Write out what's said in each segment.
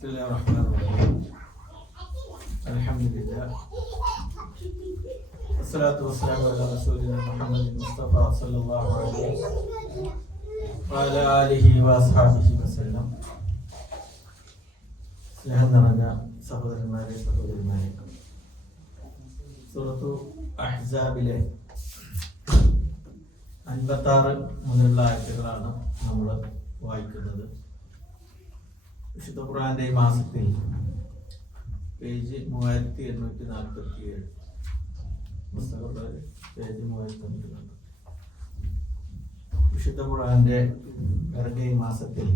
بسم الله الرحمن الرحيم الحمد لله والصلاة والسلام على رسولنا محمد المصطفى صلى الله عليه وعلى آله وأصحابه وسلم. സ്നേഹം നിറഞ്ഞ സഹോദരന്മാരെ സഹോദരിമാരെ, സൂറത്തു അഹ്സാബിലെ 56 മുതലുള്ള ആയത്തുകളാണ് നമ്മൾ വായിക്കുന്നത്. വിശുദ്ധ ഖുർആന്റെ ഈ മാസത്തിൽ പേജ് 3847 പുസ്തകത്തിൽ പേജ് 3847 വിശുദ്ധ ഖുർആന്റെ ഇറങ്ങിയ ഈ മാസത്തിൽ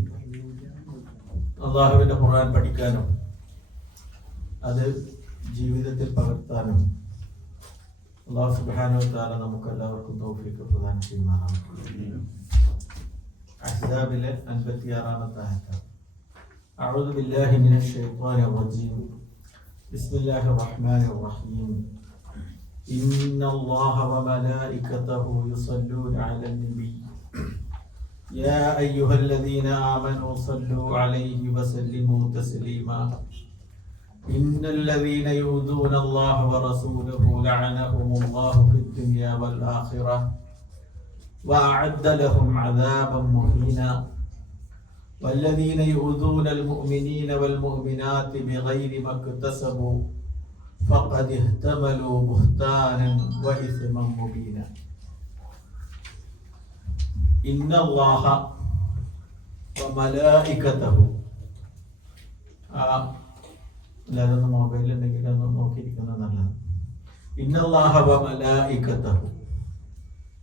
അള്ളാഹുവിന്റെ ഖുർആൻ പഠിക്കാനും അത് ജീവിതത്തിൽ പകർത്താനും അള്ളാഹു സുബ്ഹാനഹു വ തആല നമുക്ക് എല്ലാവർക്കും തൗഫീഖ് പ്രദാനം ചെയ്യുമാറാകട്ടെ. അഹ്സാബിലെ 56-ാമത്തെ ആയത്ത്. أعوذ بالله من الشيطان الرجيم بسم الله الرحمن الرحيم إن الله وملائكته يصلون على النبي يا أيها الذين آمنوا صلوا عليه وسلموا تسليما إن الذين يؤذون الله ورسوله لعنهم الله في الدنيا والآخرة وأعد لهم عذابا مهينا والذين يؤذون المؤمنين والمؤمنات بغير ما اكتسبوا فقد احتملوا بهتانا وإثما مبينا إن الله وملائكته എല്ലാവരും മൊബൈൽ ഉണ്ടെങ്കിൽ ഒന്ന് നോക്കിയിരിക്കുന്നത് നല്ലത്. إن الله وملائكته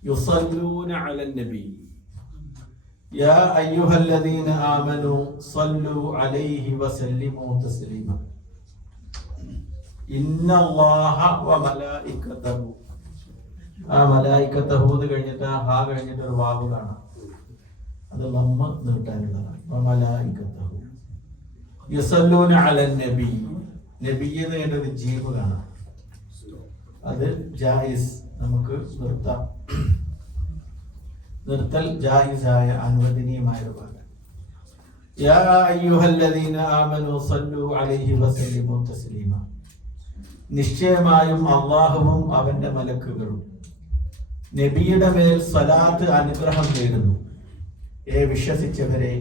يصلون على النبي يا أيها الذين آمنوا صلوا عليه وسلموا تسليما إن الله وملائكته മലായികതഹു കഴിഞ്ഞിട്ട് ഹാ കഴിഞ്ഞിട്ട് ഒരു വാവ് കാണാം, അത് നമ്മ നീട്ടാനുള്ളതാണ്. മലായികതഹു യുസല്ലൂന അലൻ നബി, നബിയെ നേടൊരു ജീവ് കാണാം, അത് ജായിസ്, നമുക്ക് നിർത്തൽ ജായിസായ അനുവദനീയമായ ഒരു ഭാഗം. യാ അയ്യുഹല്ലദീന ആമനൂ സല്ലു അലൈഹി വസല്ലിമു തസ്ലീമ, നിശ്ചയമായും അല്ലാഹുവും അവന്റെ മലക്കുകളും നബിയുടെ മേൽ സ്വലാത്ത് അനുഗ്രഹം നേരുന്നു. വിശ്വസിച്ചവരെ,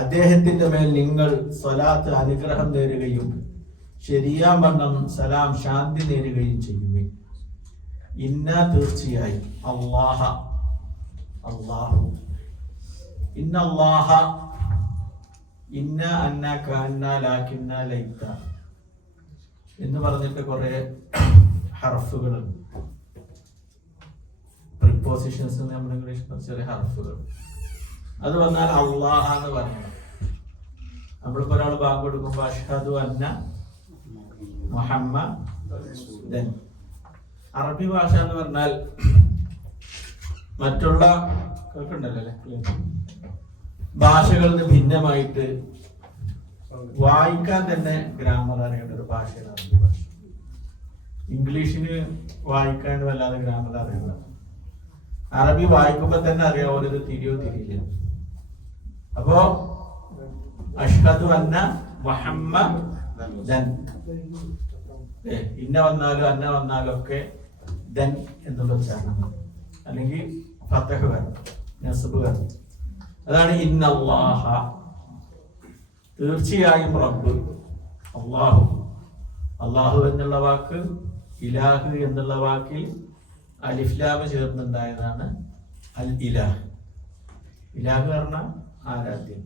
അദ്ദേഹത്തിന്റെ മേൽ നിങ്ങൾ സ്വലാത്ത് അനുഗ്രഹം നേരുകയും ശരിയാവണ്ണം സലാം ശാന്തി നേരുകയും ചെയ്യുമേ. ഇന്ന തീർച്ചയായും അല്ലാഹു ഇന്ന അല്ലാഹ ഇന്ന അന്ന കാന്ന ലാകിന്ന ലൈത എന്ന് പറഞ്ഞിട്ട് കുറെ ഹർഫുകളുണ്ട്. പ്രിപ്പോസിഷൻസ് നമ്മുടെ ഇംഗ്ലീഷിൽ ചെറിയ ഹർഫുകൾ. അത് വന്നാൽ അല്ലാഹ എന്ന് പറയണം. നമ്മളിപ്പോ ഒരാൾ ബാങ്ക് കൊടുക്കുമ്പോൾ അഷ്ഹദു അന്ന മുഹമ്മദൻ. അറബി ഭാഷ എന്ന് പറഞ്ഞാൽ മറ്റുള്ള ഭാഷകളിൽ നിന്ന് ഭിന്നമായിട്ട് വായിക്കാൻ തന്നെ ഗ്രാമർ അറിയേണ്ട ഒരു ഭാഷയാണ് അറബി ഭാഷ. ഇംഗ്ലീഷിന് വായിക്കാൻ വല്ലാതെ ഗ്രാമർ അറിയണ്ട. അറബി വായിക്കുമ്പോ തന്നെ അറിയാം ഓരോ തിരിയോ തിരിയില്ല. അപ്പോ അഷ്ഹദു അന്ന മുഹമ്മദൻ, ഇന്ന വന്നാലും അന്ന വന്നാലും ഒക്കെ ദൻ എന്നുള്ള ഉച്ചാരണം, അല്ലെങ്കിൽ ഫതഹ് വരണം, നസ്ബ് വരണം. അതാണ് ഇന്നല്ലാഹ, തീർച്ചയായും റബ്ബ്, അല്ലാഹു. അല്ലാഹു എന്നുള്ള വാക്ക് ഇലാഹ് എന്നുള്ള വാക്കിൽ അലിഫ്ലാം ചേർന്നുണ്ടായതാണ് അൽ ഇലാഹ്. ഇലാഹ് പറഞ്ഞാൽ ആരാധ്യം.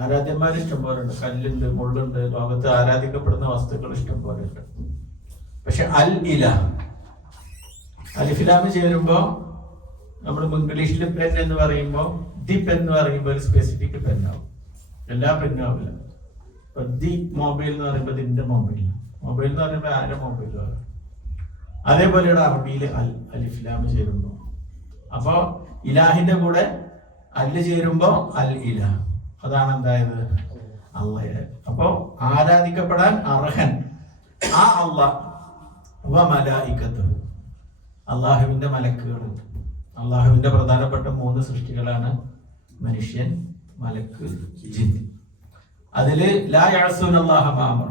ആരാധ്യന്മാർ ഇഷ്ടം പോലെ ഉണ്ട്, കല്ലുണ്ട്, മുള്ളുണ്ട്, ലോകത്ത് ആരാധിക്കപ്പെടുന്ന വസ്തുക്കൾ ഇഷ്ടം പോലെ ഉണ്ട്. പക്ഷെ അൽ ഇലാഹ് അലിഫ്ലാം ചേരുമ്പോ നമ്മൾ ഇംഗ്ലീഷിൽ പെൻ എന്ന് പറയുമ്പോൾ ദി പെൻ എന്ന് പറയുമ്പോൾ ഒരു സ്പെസിഫിക് പെന്നാവും, എല്ലാ പെന്നും ആവില്ല. ഇപ്പൊ ദി മൊബൈൽ എന്ന് പറയുമ്പോൾ ഇതിന്റെ മൊബൈൽ, മൊബൈൽ എന്ന് പറയുമ്പോൾ ആരുടെ മൊബൈലും ആകും. അതേപോലെയാണ് അറബിയിൽ അലിഫ്ലാം ചേരുമ്പോ. അപ്പോ ഇലാഹിന്റെ കൂടെ അല്ല് ചേരുമ്പോ അൽ ഇലാഹ്, അതാണ് എന്തായത് അള്ളാഹ്. അപ്പോ ആരാധിക്കപ്പെടാൻ അർഹൻ ആ അള്ളാഹ്. മലായികത്തുഹു, അള്ളാഹുവിന്റെ മലക്കുകൾ. അള്ളാഹുവിന്റെ പ്രധാനപ്പെട്ട 3 സൃഷ്ടികളാണ് മനുഷ്യൻ, മലക്ക്, ജിൻ. അതില് ലാ യഅസൂനല്ലാഹ മാ അമറ,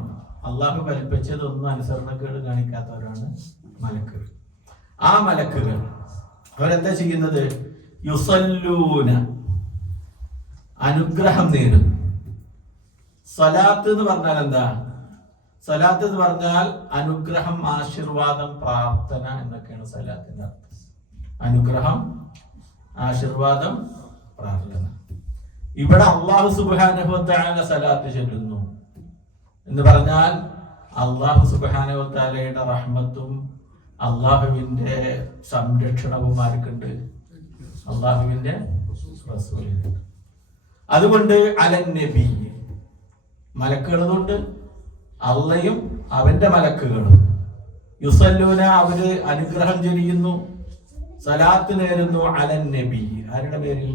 അള്ളാഹു കൽപ്പിച്ചതൊന്നും അനുസരണക്കേട് കാണിക്കാത്തവരാണ് മലക്കുകൾ. ആ മലക്കുകൾ അവരെന്താ ചെയ്യുന്നത്? യുസല്ലൂന, അനുഗ്രഹം നേടും. സലാത്ത് എന്ന് പറഞ്ഞാൽ എന്താ? സലാത്ത് എന്ന് പറഞ്ഞാൽ അനുഗ്രഹം, ആശീർവാദം, പ്രാർത്ഥന എന്നൊക്കെയാണ് സലാത്തിന്റെ അർത്ഥം. അനുഗ്രഹം, ആശീർവാദം, പ്രാർത്ഥന. ഇവിടെ അല്ലാഹു സുബ്ഹാനഹു വ തആല സലാത്ത് ചൊല്ലുന്നു എന്ന് പറഞ്ഞാൽ അല്ലാഹു സുബ്ഹാനഹു വ തആലയുടെ റഹ്മത്തും അള്ളാഹുവിന്റെ സംരക്ഷണവും ആർക്കുണ്ട്? അള്ളാഹുവിന്റെ റസൂലിന്. അതുകൊണ്ട് അലൻ നബി, മലക്കുകളുണ്ട്, അള്ളയും അവന്റെ മലക്കുകളും. യുസല്ലൂന, അവര് അനുഗ്രഹം ചൊരിയുന്നു, സലാത്ത് നേരുന്നു. അലൻ നബി, ആരുടെ പേരിൽ?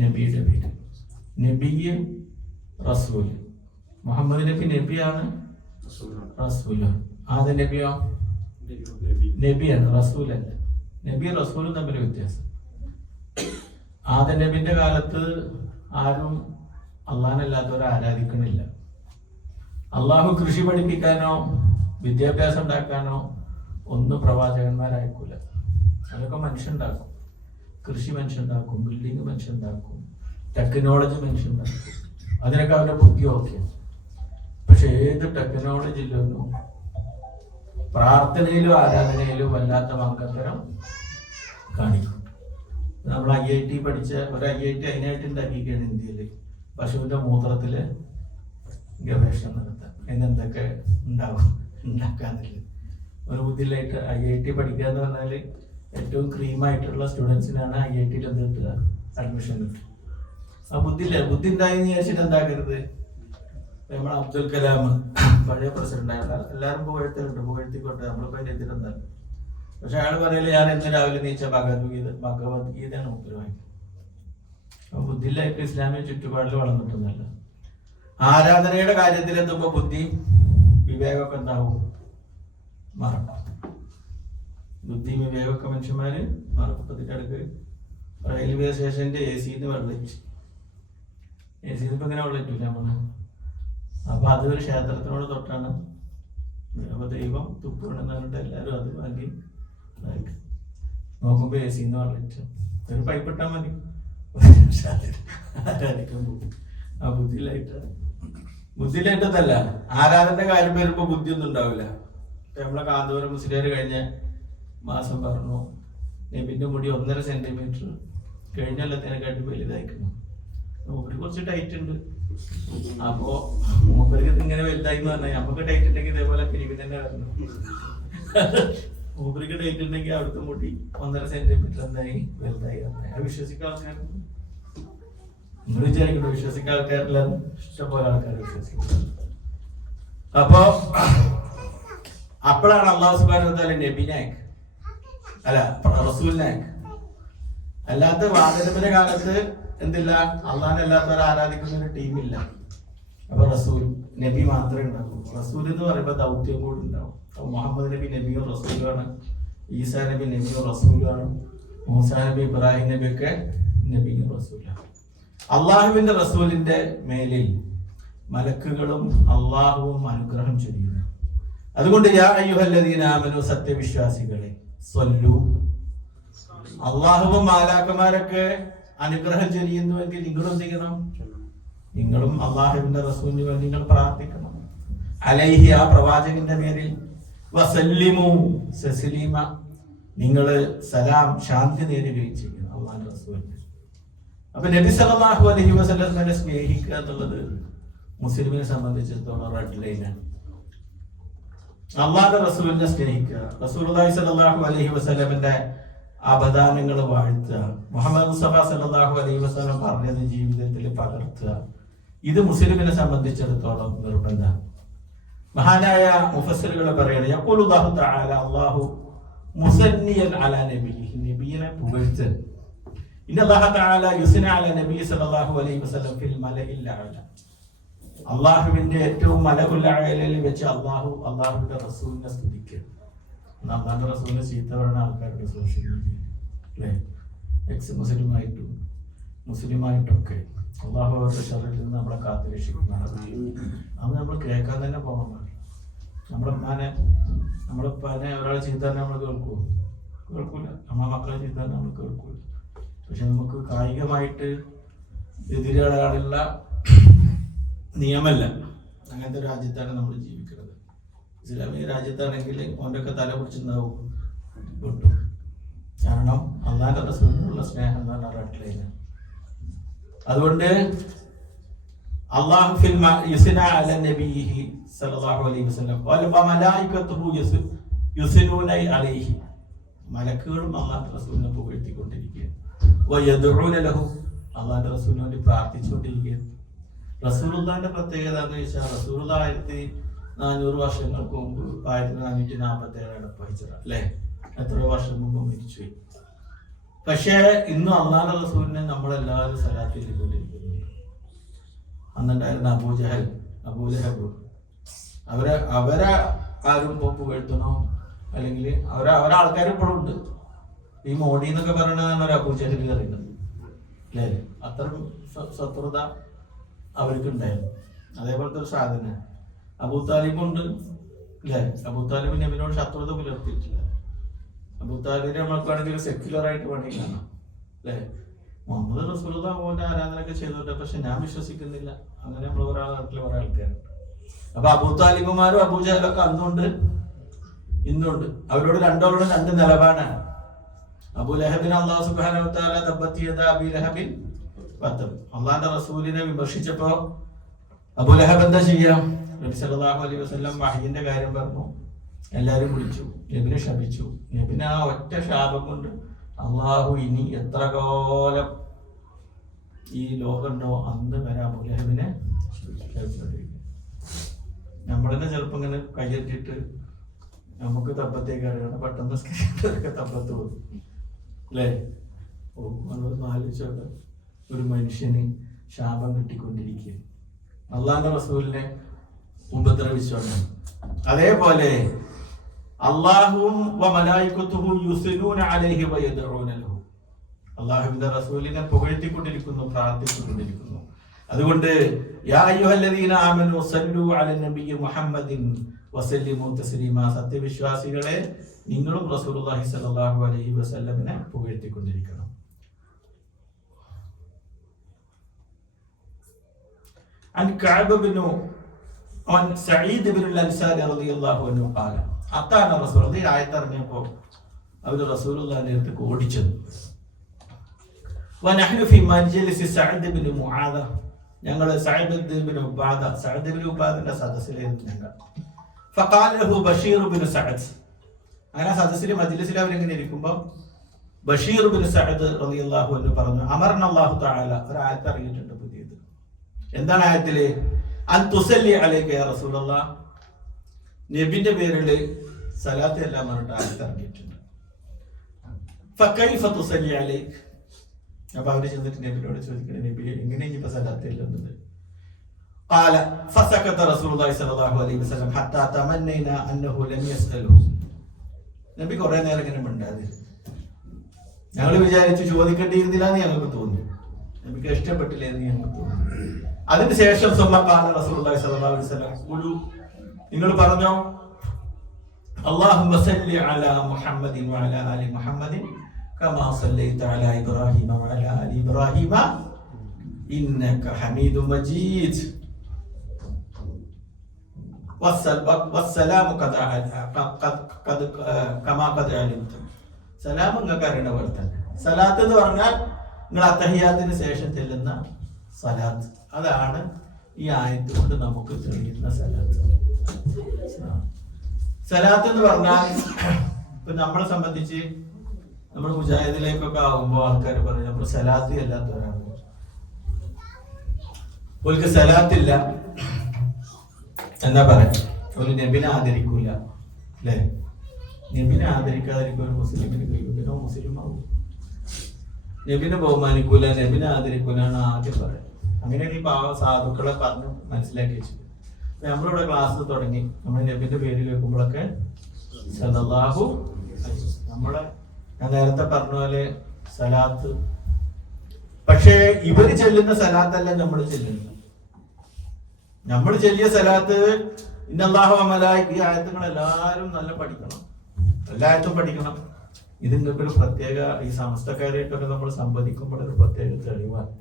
നബിയുടെ പേരിൽ. നബി, റസൂൽ. മുഹമ്മദ് നബി നബിയാണ്, റസൂലാണ്. ആദ്യ നബിയോ? നബിയാണ്, റസൂലല്ല. നബി റസൂലും തമ്മിൽ വ്യത്യാസം. ആദ്യ നബിന്റെ കാലത്ത് ആരും അള്ളാഹനല്ലാത്തവരെ ആരാധിക്കണില്ല. അള്ളാഹു കൃഷി പഠിപ്പിക്കാനോ വിദ്യാഭ്യാസം ഉണ്ടാക്കാനോ ഒന്നും പ്രവാചകന്മാരായിക്കൂല. അതൊക്കെ മനുഷ്യണ്ടാക്കും. കൃഷി മനുഷ്യണ്ടാക്കും, ബിൽഡിങ് മനുഷ്യണ്ടാക്കും, ടെക്നോളജി മനുഷ്യണ്ടാക്കും. അതിനൊക്കെ അവരുടെ ബുദ്ധി ഓക്കെ. പക്ഷെ ഏത് ടെക്നോളജിയിലൊന്നും പ്രാർത്ഥനയിലും ആരാധനയിലും വല്ലാത്ത മങ്കത്തരം കാണിക്കും. നമ്മൾ IIT പഠിച്ച ഒരു IIT അതിനായിട്ട് ഉണ്ടാക്കിയിരിക്കുകയാണ് ഇന്ത്യയിൽ. പശുവിന്റെ മൂത്രത്തില് ഗവേഷണം നടത്താൻ. അതിനെന്തൊക്കെ ഉണ്ടാക്കാന്നില്ല. ഒരു ബുദ്ധിയിലായിട്ട് IIT പഠിക്കുക എന്ന് പറഞ്ഞാല് ഏറ്റവും ക്രീമായിട്ടുള്ള സ്റ്റുഡൻസിനാണ് IIT-യിൽ എന്ത് കിട്ടുക? അഡ്മിഷൻ കിട്ടുക. ആ ബുദ്ധിയില്ല. ബുദ്ധി ഉണ്ടായെന്ന് വിചാരിച്ചിട്ട് എന്താക്കരുത്? നമ്മൾ അബ്ദുൽ കലാം പഴയ പ്രസിഡന്റ് ആയ എല്ലാവരും പുകഴ്ത്തലുണ്ട്, പുകഴ്ത്തിക്കോട്ടെ, നമ്മളിപ്പോ അതിന്റെ എതിരെന്താണ്. പക്ഷെ അയാൾ പറയല് ഞാൻ എന്ന് രാവിലെ നീച്ച ഭഗവത്ഗീതയാണ് ഉത്തരവാദിത്തം. അപ്പൊ ബുദ്ധിയിലായിട്ട് ഇസ്ലാമിക ചുറ്റുപാടിൽ വളർന്നിട്ടൊന്നല്ല. ആരാധനയുടെ കാര്യത്തിൽ എത്തുമ്പോ ബുദ്ധി വിവേകമൊക്കെ എന്താവും? മറക്കും. ബുദ്ധി വിവേകമൊക്കെ മനുഷ്യന്മാര് മറക്കും. അതിന്റെ അടുക്ക് റെയിൽവേ സ്റ്റേഷന്റെ AC-ന്ന് വെള്ളമിച്ച്, AC-ന്ന് ഇപ്പൊ ഇങ്ങനെ വെള്ളമില്ല നമ്മള്. അപ്പൊ അതൊരു ക്ഷേത്രത്തിനോട് തൊട്ടാണ്. അപ്പൊ ദൈവം തുപ്പുണ്ടെന്ന് പറഞ്ഞിട്ട് എല്ലാരും അത് വാങ്ങി നോക്കുമ്പോ AC-ന്ന് വെള്ളമിച്ച് ഒരു പൈപ്പ് ഇട്ടാൽ മതി, ആരാധിക്കാൻ പോകും. ആ ബുദ്ധിയിലായിട്ടല്ല. ആരാധന കാര്യം വരുമ്പോ ബുദ്ധിയൊന്നും ഉണ്ടാവില്ല. നമ്മളെ കാന്തപുരം മുസ്ലിയാർ കഴിഞ്ഞ മാസം പറഞ്ഞു നബിന്റെ മുടി 1.5 സെന്റിമീറ്റർ കഴിഞ്ഞ കൊല്ലത്തിനെക്കാട്ടി വലുതായിരിക്കുന്നു. മൂപ്പര് കുറച്ച് ടൈറ്റ് ഉണ്ട്. അപ്പോ മൂപ്പർക്ക് ഇങ്ങനെ വലുതായി എന്ന് പറഞ്ഞാൽ നമുക്ക് ടൈറ്റ് ഉണ്ടെങ്കിൽ ഇതേപോലെ പിരിവ് തന്നെ വരണം. മൂപ്പർക്ക് ടൈറ്റ് ഉണ്ടെങ്കിൽ അവിടുത്തെ മുടി 1.5 സെന്റിമീറ്റർ എന്തായി വലുതായി. അത് വിശ്വസിക്കാൻ ആൾക്കാർ നിങ്ങൾ വിചാരിക്കണോ? വിശ്വസിക്കാൻ ആൾക്കാരെല്ലാം ഇഷ്ടംപോലെ ആൾക്കാർ വിശ്വസിക്കും. അപ്പോ അപ്പോഴാണ് അള്ളാഹു സുബ്ഹാനഹു വ തആല നബിനെ അല്ല റസൂലിനെ. അല്ലാത്ത വാദനബിന്റെ കാലത്ത് എന്തില്ല? അള്ളാഹിനെ അല്ലാത്തവരെ ആരാധിക്കുന്ന ഒരു ടീമില്ല. അപ്പൊ റസൂൽ നബി മാത്രമേ ഉണ്ടാവും. റസൂൽ എന്ന് പറയുമ്പോ ദൗത്യം കൂടി ഉണ്ടാവും. അപ്പൊ മുഹമ്മദ് നബി നബിയോ റസൂലുമാണ്, ഈസാ നബി നബിയോ റസൂലുമാണ്, മൂസാ നബി ഇബ്രാഹിം നബി ഒക്കെ നബിയോ റസൂലാണ്. അള്ളാഹുവിന്റെ റസൂലിന്റെ മേലിൽ മലക്കുകളും അള്ളാഹുവും അനുഗ്രഹം ചൊരിയുന്നു. അതുകൊണ്ട് യാ അയ്യുഹല്ലദീന ആമനൂ, സത്യവിശ്വാസികളെ, സ്വല്ലു, അള്ളാഹുവും മാലാക്കന്മാരൊക്കെ അനുഗ്രഹം ചൊരിയുന്നുവെങ്കിൽ നിങ്ങളും എന്ത് ചെയ്യണം? നിങ്ങളും അള്ളാഹുവിന്റെ റസൂലിന് വേണ്ടി നിങ്ങൾ പ്രാർത്ഥിക്കണം. അലൈഹി, ആ പ്രവാചകന്റെ പേരിൽ, വസല്ലിമു തസ്ലീമ, നിങ്ങൾ സലാം ശാന്തി നേരുകയും ചെയ്യണം അള്ളാഹുവിന്റെ റസൂലിന്. അപ്പൊ നബി സല്ലല്ലാഹു അലൈഹി വസല്ലമയെ സ്നേഹിക്കുക എന്നുള്ളത് മുസ്ലിമിനെ സംബന്ധിച്ചിടത്തോളം റെഡ് ലൈനാണ്. അള്ളാഹുവിന്റെ റസൂലിനെ സ്നേഹിക്കുക, റസൂലുള്ളാഹി സ്വല്ലല്ലാഹു അലൈഹി വസല്ലമയുടെ അപദാനങ്ങൾ വാഴ്ത്തുക, മുഹമ്മദ് മുസ്തഫ സല്ലല്ലാഹു അലൈഹി വസല്ലം പറഞ്ഞത് ജീവിതത്തിൽ പകർത്തുക, ഇത് മുസ്ലിമിനെ സംബന്ധിച്ചിടത്തോളം നിർബന്ധമാണ്. മഹാനായ മുഫസ്സിറുകൾ പറയുന്നത് യഖൂലുല്ലാഹു തആല, അല്ലാഹു മുസന്നിയൻ അലാ നബിയിഹി, നബിയെ പുകഴ്ത്തൽ. ഇന്നല്ലാഹ തആല യുസ്ന അലാ നബി സല്ലല്ലാഹു അലൈഹി വസല്ലം ഫിൽ മലഇൽ അഅല, അള്ളാഹുവിന്റെ ഏറ്റവും മലഉൽ അഅലയിൽ വെച്ച് അള്ളാഹുവിന്റെ റസൂലിനെ സ്തുതിക്കുക. അള്ളാഹുവിന്റെ റസൂലിനെ ചീത്ത പറയുന്ന ആൾക്കാരുടെ സോഷ്യൽ മീഡിയ അല്ലേ, എക്സ് മുസ്ലിമായിട്ടും മുസ്ലിമായിട്ടൊക്കെ അള്ളാഹു അവരുടെ ഷറിൽ നിന്ന് നമ്മളെ കാത്തു രക്ഷിക്കുന്നതാണ്. അത് നമ്മൾ കേൾക്കാൻ തന്നെ പോകാൻ പാടില്ല. നമ്മളിപ്പാനെ ഒരാളെ ചീത്ത തന്നെ നമ്മൾ കേൾക്കൂല. നമ്മളെ മക്കളെ ചീത്ത തന്നെ നമ്മൾ കേൾക്കൂല. പക്ഷെ നമുക്ക് കായികമായിട്ട് എതിരാളിയുള്ള നിയമല്ല. അങ്ങനത്തെ രാജ്യത്താണ് നമ്മൾ ജീവിക്കുന്നത്. ഇസ്ലാമിക രാജ്യത്താണെങ്കിൽ ഓൻ്റെയൊക്കെ തല പിടിച്ചിട്ടുണ്ടാവും കിട്ടും. കാരണം അള്ളാന്റെ റസൂലിനുള്ള സ്നേഹം എന്ന് പറഞ്ഞാൽ റെഡ്ലൈന്. അതുകൊണ്ട് അള്ളാഹു യുസ്ന അല നബിഹി സല്ലല്ലാഹു അലൈഹി വസല്ലം വ മലായികത്തുഹു യുസ്നൂന അലൈഹി. മലക്കുകളും അള്ളാഹുവിന്റെ റസൂലിനെ പുകഴ്ത്തിക്കൊണ്ടിരിക്കുകയാണ്. വയദഊന ലഹു, അള്ളാഹുവിന്റെ റസൂലിന് വേണ്ടി പ്രാർത്ഥിച്ചുകൊണ്ടിരിക്കുകയാണ്. റസൂലുള്ളാഹിന്റെ പ്രത്യേകത എന്ന് വെച്ചാൽ റസൂലുള്ള 1400 വർഷങ്ങൾക്ക് മുമ്പ് 1447 പഹിച്ചറ അല്ലേ, എത്രയോ വർഷം മുമ്പ് മരിച്ചുപോയി. പക്ഷേ ഇന്നും അള്ളാഹുവിന്റെ റസൂലിനെ നമ്മളെല്ലാവരും സലാത്ത് ചെയ്തുകൊണ്ടിരിക്കുന്നുണ്ട്. അന്നുണ്ടായിരുന്ന അബൂജഹൽ, അബൂലഹബ്, അവരെ ആരും പുകഴ്ത്തണോ അല്ലെങ്കിൽ അവരാൾക്കാർ ഇപ്പോഴും ഉണ്ട്. ഈ മോഡി എന്നൊക്കെ പറയുന്നത് ഒരു അബൂജഹൽ അറിയുന്നത് അല്ലേ, അത്രയും ശത്രുത അവർക്ക് ഉണ്ടായിരുന്നു. അതേപോലത്തെ ഒരു സാധന അബൂതാലിബുണ്ട് അല്ലേ. അബൂതാലിബ് നബിനോട് ശത്രുത പുലർത്തിയിട്ടില്ല. അബൂതാലിബിനെ നമ്മൾക്ക് വേണമെങ്കിൽ സെക്യുലർ ആയിട്ട് വേണമെങ്കിൽ കാണാം അല്ലേ. മുഹമ്മദ് റസൂലുള്ളാഹി ഓന്റെ ആരാധനയൊക്കെ ചെയ്തോട്ടെ, പക്ഷെ ഞാൻ വിശ്വസിക്കുന്നില്ല. അങ്ങനെ നമ്മൾ നാട്ടിൽ കുറെ ആൾക്കാരുണ്ട്. അപ്പൊ അബൂതാലിബുമാരും അബൂജഹലൊക്കെ അന്നുണ്ട് ഇന്നുണ്ട്. അവരോട് രണ്ടോരോടും രണ്ട് നിലപാടാണ്. അബൂലഹബിൻ അല്ലാഹു സുബ്ഹാനഹു വ തആല തബ്ബത് യദാ അബീ ലഹബിൻ വതബ്, അള്ളാന്റെ റസൂലിനെ വിമർശിച്ചപ്പോ അബൂലഹബ് എന്താ ചെയ്യാം? നബി സല്ലല്ലാഹു അലൈഹി വസല്ലം വഹയിന്റെ കാര്യം പറഞ്ഞു, എല്ലാരും വിളിച്ചു, നബിനെ ശപിച്ചു. നബിനെ ആ ഒറ്റ ശാപം കൊണ്ട് അള്ളാഹു ഇനി എത്ര കാലം ഈ ലോകമുണ്ടോ അന്ന് വരെ അബൂലഹബിനെ ശപിച്ചുകൊണ്ടിരിക്കും. നമ്മളെന്നെ ചിലപ്പോ ഇങ്ങനെ കയ്യെത്തിയിട്ട് നമുക്ക് തപ്പത്തേക്ക് അറിയണം, പെട്ടെന്ന് തപ്പത്ത് പോകും അല്ലേ. ആലോചിച്ചോട്ടെ, ഒരു മനുഷ്യന് ശാപം കിട്ടിക്കൊണ്ടിരിക്കുക അള്ളാന്റെ റസൂലിനെ ഉപദ്രവിച്ചോണ്ട്. അതേപോലെ അള്ളാഹുവും അള്ളാഹുവിന്റെ റസൂലിനെ പുകഴ്ത്തിക്കൊണ്ടിരിക്കുന്നു, പ്രാർത്ഥിച്ചുകൊണ്ടിരിക്കുന്നു. അതുകൊണ്ട് യാ അയ്യുഹല്ലദീന ആമനൂ സല്ലു അലൻ നബിയ്യി മുഹമ്മദിൻ വസല്ലിമു തസ്ലീമാ, സത്യവിശ്വാസികളെ നിങ്ങളും റസൂലുള്ളാഹി സ്വല്ലല്ലാഹു അലൈഹി വസല്ലമിനെ പുകഴ്ത്തിക്കൊണ്ടിരിക്കണം. عن كعب بن عن سعيد بن الأنصاري رضي الله عنه قال أتانا رسول الله آية ഇറങ്ങിയപ്പോൾ അവർ റസൂലുള്ളാഹിന്റെ അടുത്തേക്ക് ഓടിച്ചത്. ونحن في مجلس سعد بن معاذ, ഞങ്ങൾ Saad bin Ubada, Saad bin ഉബാദയുടെ സദസ്സിലായിരുന്നു ഞങ്ങൾ. فقال له ബഷീർ ബിൻ സഅദ്, അങ്ങനെ സദസ്സിലെ മജ്ലിസിൽ അവരിങ്ങനെ ഇരിക്കുമ്പോൾ ബഷീർ ബിൻ സഅദ് റളിയല്ലാഹു അൻഹു പറഞ്ഞു, അമർന അല്ലാഹു തആല, ഒരു ആയത്ത് ഇറങ്ങിയിട്ടുണ്ട് പുതിയത്. എന്താണ് ആയത്തില്? അൻ തുസല്ലി അലൈക യാ റസൂലല്ലാഹ്, നബിന്റെ പേരിൽ സലാത്ത് എല്ലാം പറഞ്ഞിട്ട് ആയത്ത് ഇറങ്ങിയിട്ടുണ്ട്. ഫകൈഫ തുസല്ലി അലൈക, അപ്പൊ അവര് ചെന്നിട്ട് നബിയോട് ചോദിക്കണം, നബി എങ്ങനെ ഇനിയിപ്പോ സലാത്ത് എല്ലുന്നത്? قال فسكت رسول الله صلى الله عليه وسلم حتى تمنينا انه لم يسأله. നബി കുറെ നേരം ഇങ്ങനെ മിണ്ടാതെ, ഞങ്ങൾ വിചാരിച്ചു ചോദിക്കേണ്ടിയിരുന്നില്ല എന്ന് ഞങ്ങൾക്ക് തോന്നി, നബിക്ക് ഇഷ്ടപ്പെട്ടില്ല എന്ന് ഞങ്ങൾക്ക് തോന്നി. അതിനുശേഷം റസൂലുള്ളാഹി സ്വല്ലല്ലാഹു അലൈഹി വസല്ലം, നിങ്ങൾ പറഞ്ഞോ, അല്ലാഹുമ്മ സല്ലി അലാ മുഹമ്മദിൻ വഅലാ ആലി മുഹമ്മദിൻ കമാ സല്ലൈത അലാ ഇബ്രാഹീമ വഅലാ ആലി ഇബ്രാഹീമ ഇന്നക ഹമീദും മജീദ് വസ്സലാമു കമാ ഖദ് അലിംതും. സലാം നിങ്ങൾക്ക് അറിയണ പോലെ തന്നെ. സലാത്ത് എന്ന് പറഞ്ഞാൽ നിങ്ങൾ അത്തഹിയാത്തിന് ശേഷം ചെല്ലുന്ന സലാത്ത്, അതാണ് ഈ ആയത്ത് കൊണ്ട് നമുക്ക് തെളിയുന്ന സലാത്ത്. സലാത്ത് എന്ന് പറഞ്ഞാൽ ഇപ്പൊ നമ്മളെ സംബന്ധിച്ച് നമ്മൾ മുജാഹിദിലേക്കൊക്കെ ആകുമ്പോൾ ആൾക്കാർ പറയും നമ്മൾ സലാത്ത് അല്ലാത്തവരാണ്, ഓൽക്ക് സലാത്തില്ല എന്നാ പറയാം. ഒരു നബിനെ ആദരിക്കൂല അല്ലേ. നബിനെ ആദരിക്കാതിരിക്കും ഒരു മുസ്ലിമിന് കഴിയൂല, മുസ്ലിം ആവും. നബിനെ ബഹുമാനിക്കൂല, നബിനെ ആദരിക്കൂലാണ് ആദ്യം പറയാം. അങ്ങനെയാണ് ഈ പാവ സാധുക്കളെ പറഞ്ഞ് മനസ്സിലാക്കി വെച്ചത്. നമ്മളിവിടെ ക്ലാസ് തുടങ്ങി, നമ്മൾ നബിന്റെ പേര് കേൾക്കുമ്പോഴൊക്കെ സല്ലല്ലാഹു നമ്മളെ, ഞാൻ നേരത്തെ പറഞ്ഞ പോലെ സലാത്ത് പക്ഷേ ഇവര് ചെല്ലുന്ന സലാത്തല്ല നമ്മൾ ചെല്ലുന്നത്. നമ്മൾ ചെല്ലിയ സലാത്ത് ഇന്നല്ലാഹു വമലായിക, ഈ ആയത്തുകൾ എല്ലാവരും നല്ല പഠിക്കണം, എല്ലായിടത്തും പഠിക്കണം. ഇത് നിങ്ങൾക്കൊരു പ്രത്യേക, ഈ സമസ്തക്കാരായിട്ടൊക്കെ നമ്മൾ സംവദിക്കുമ്പോൾ ഒരു പ്രത്യേക തെളിവാണ്.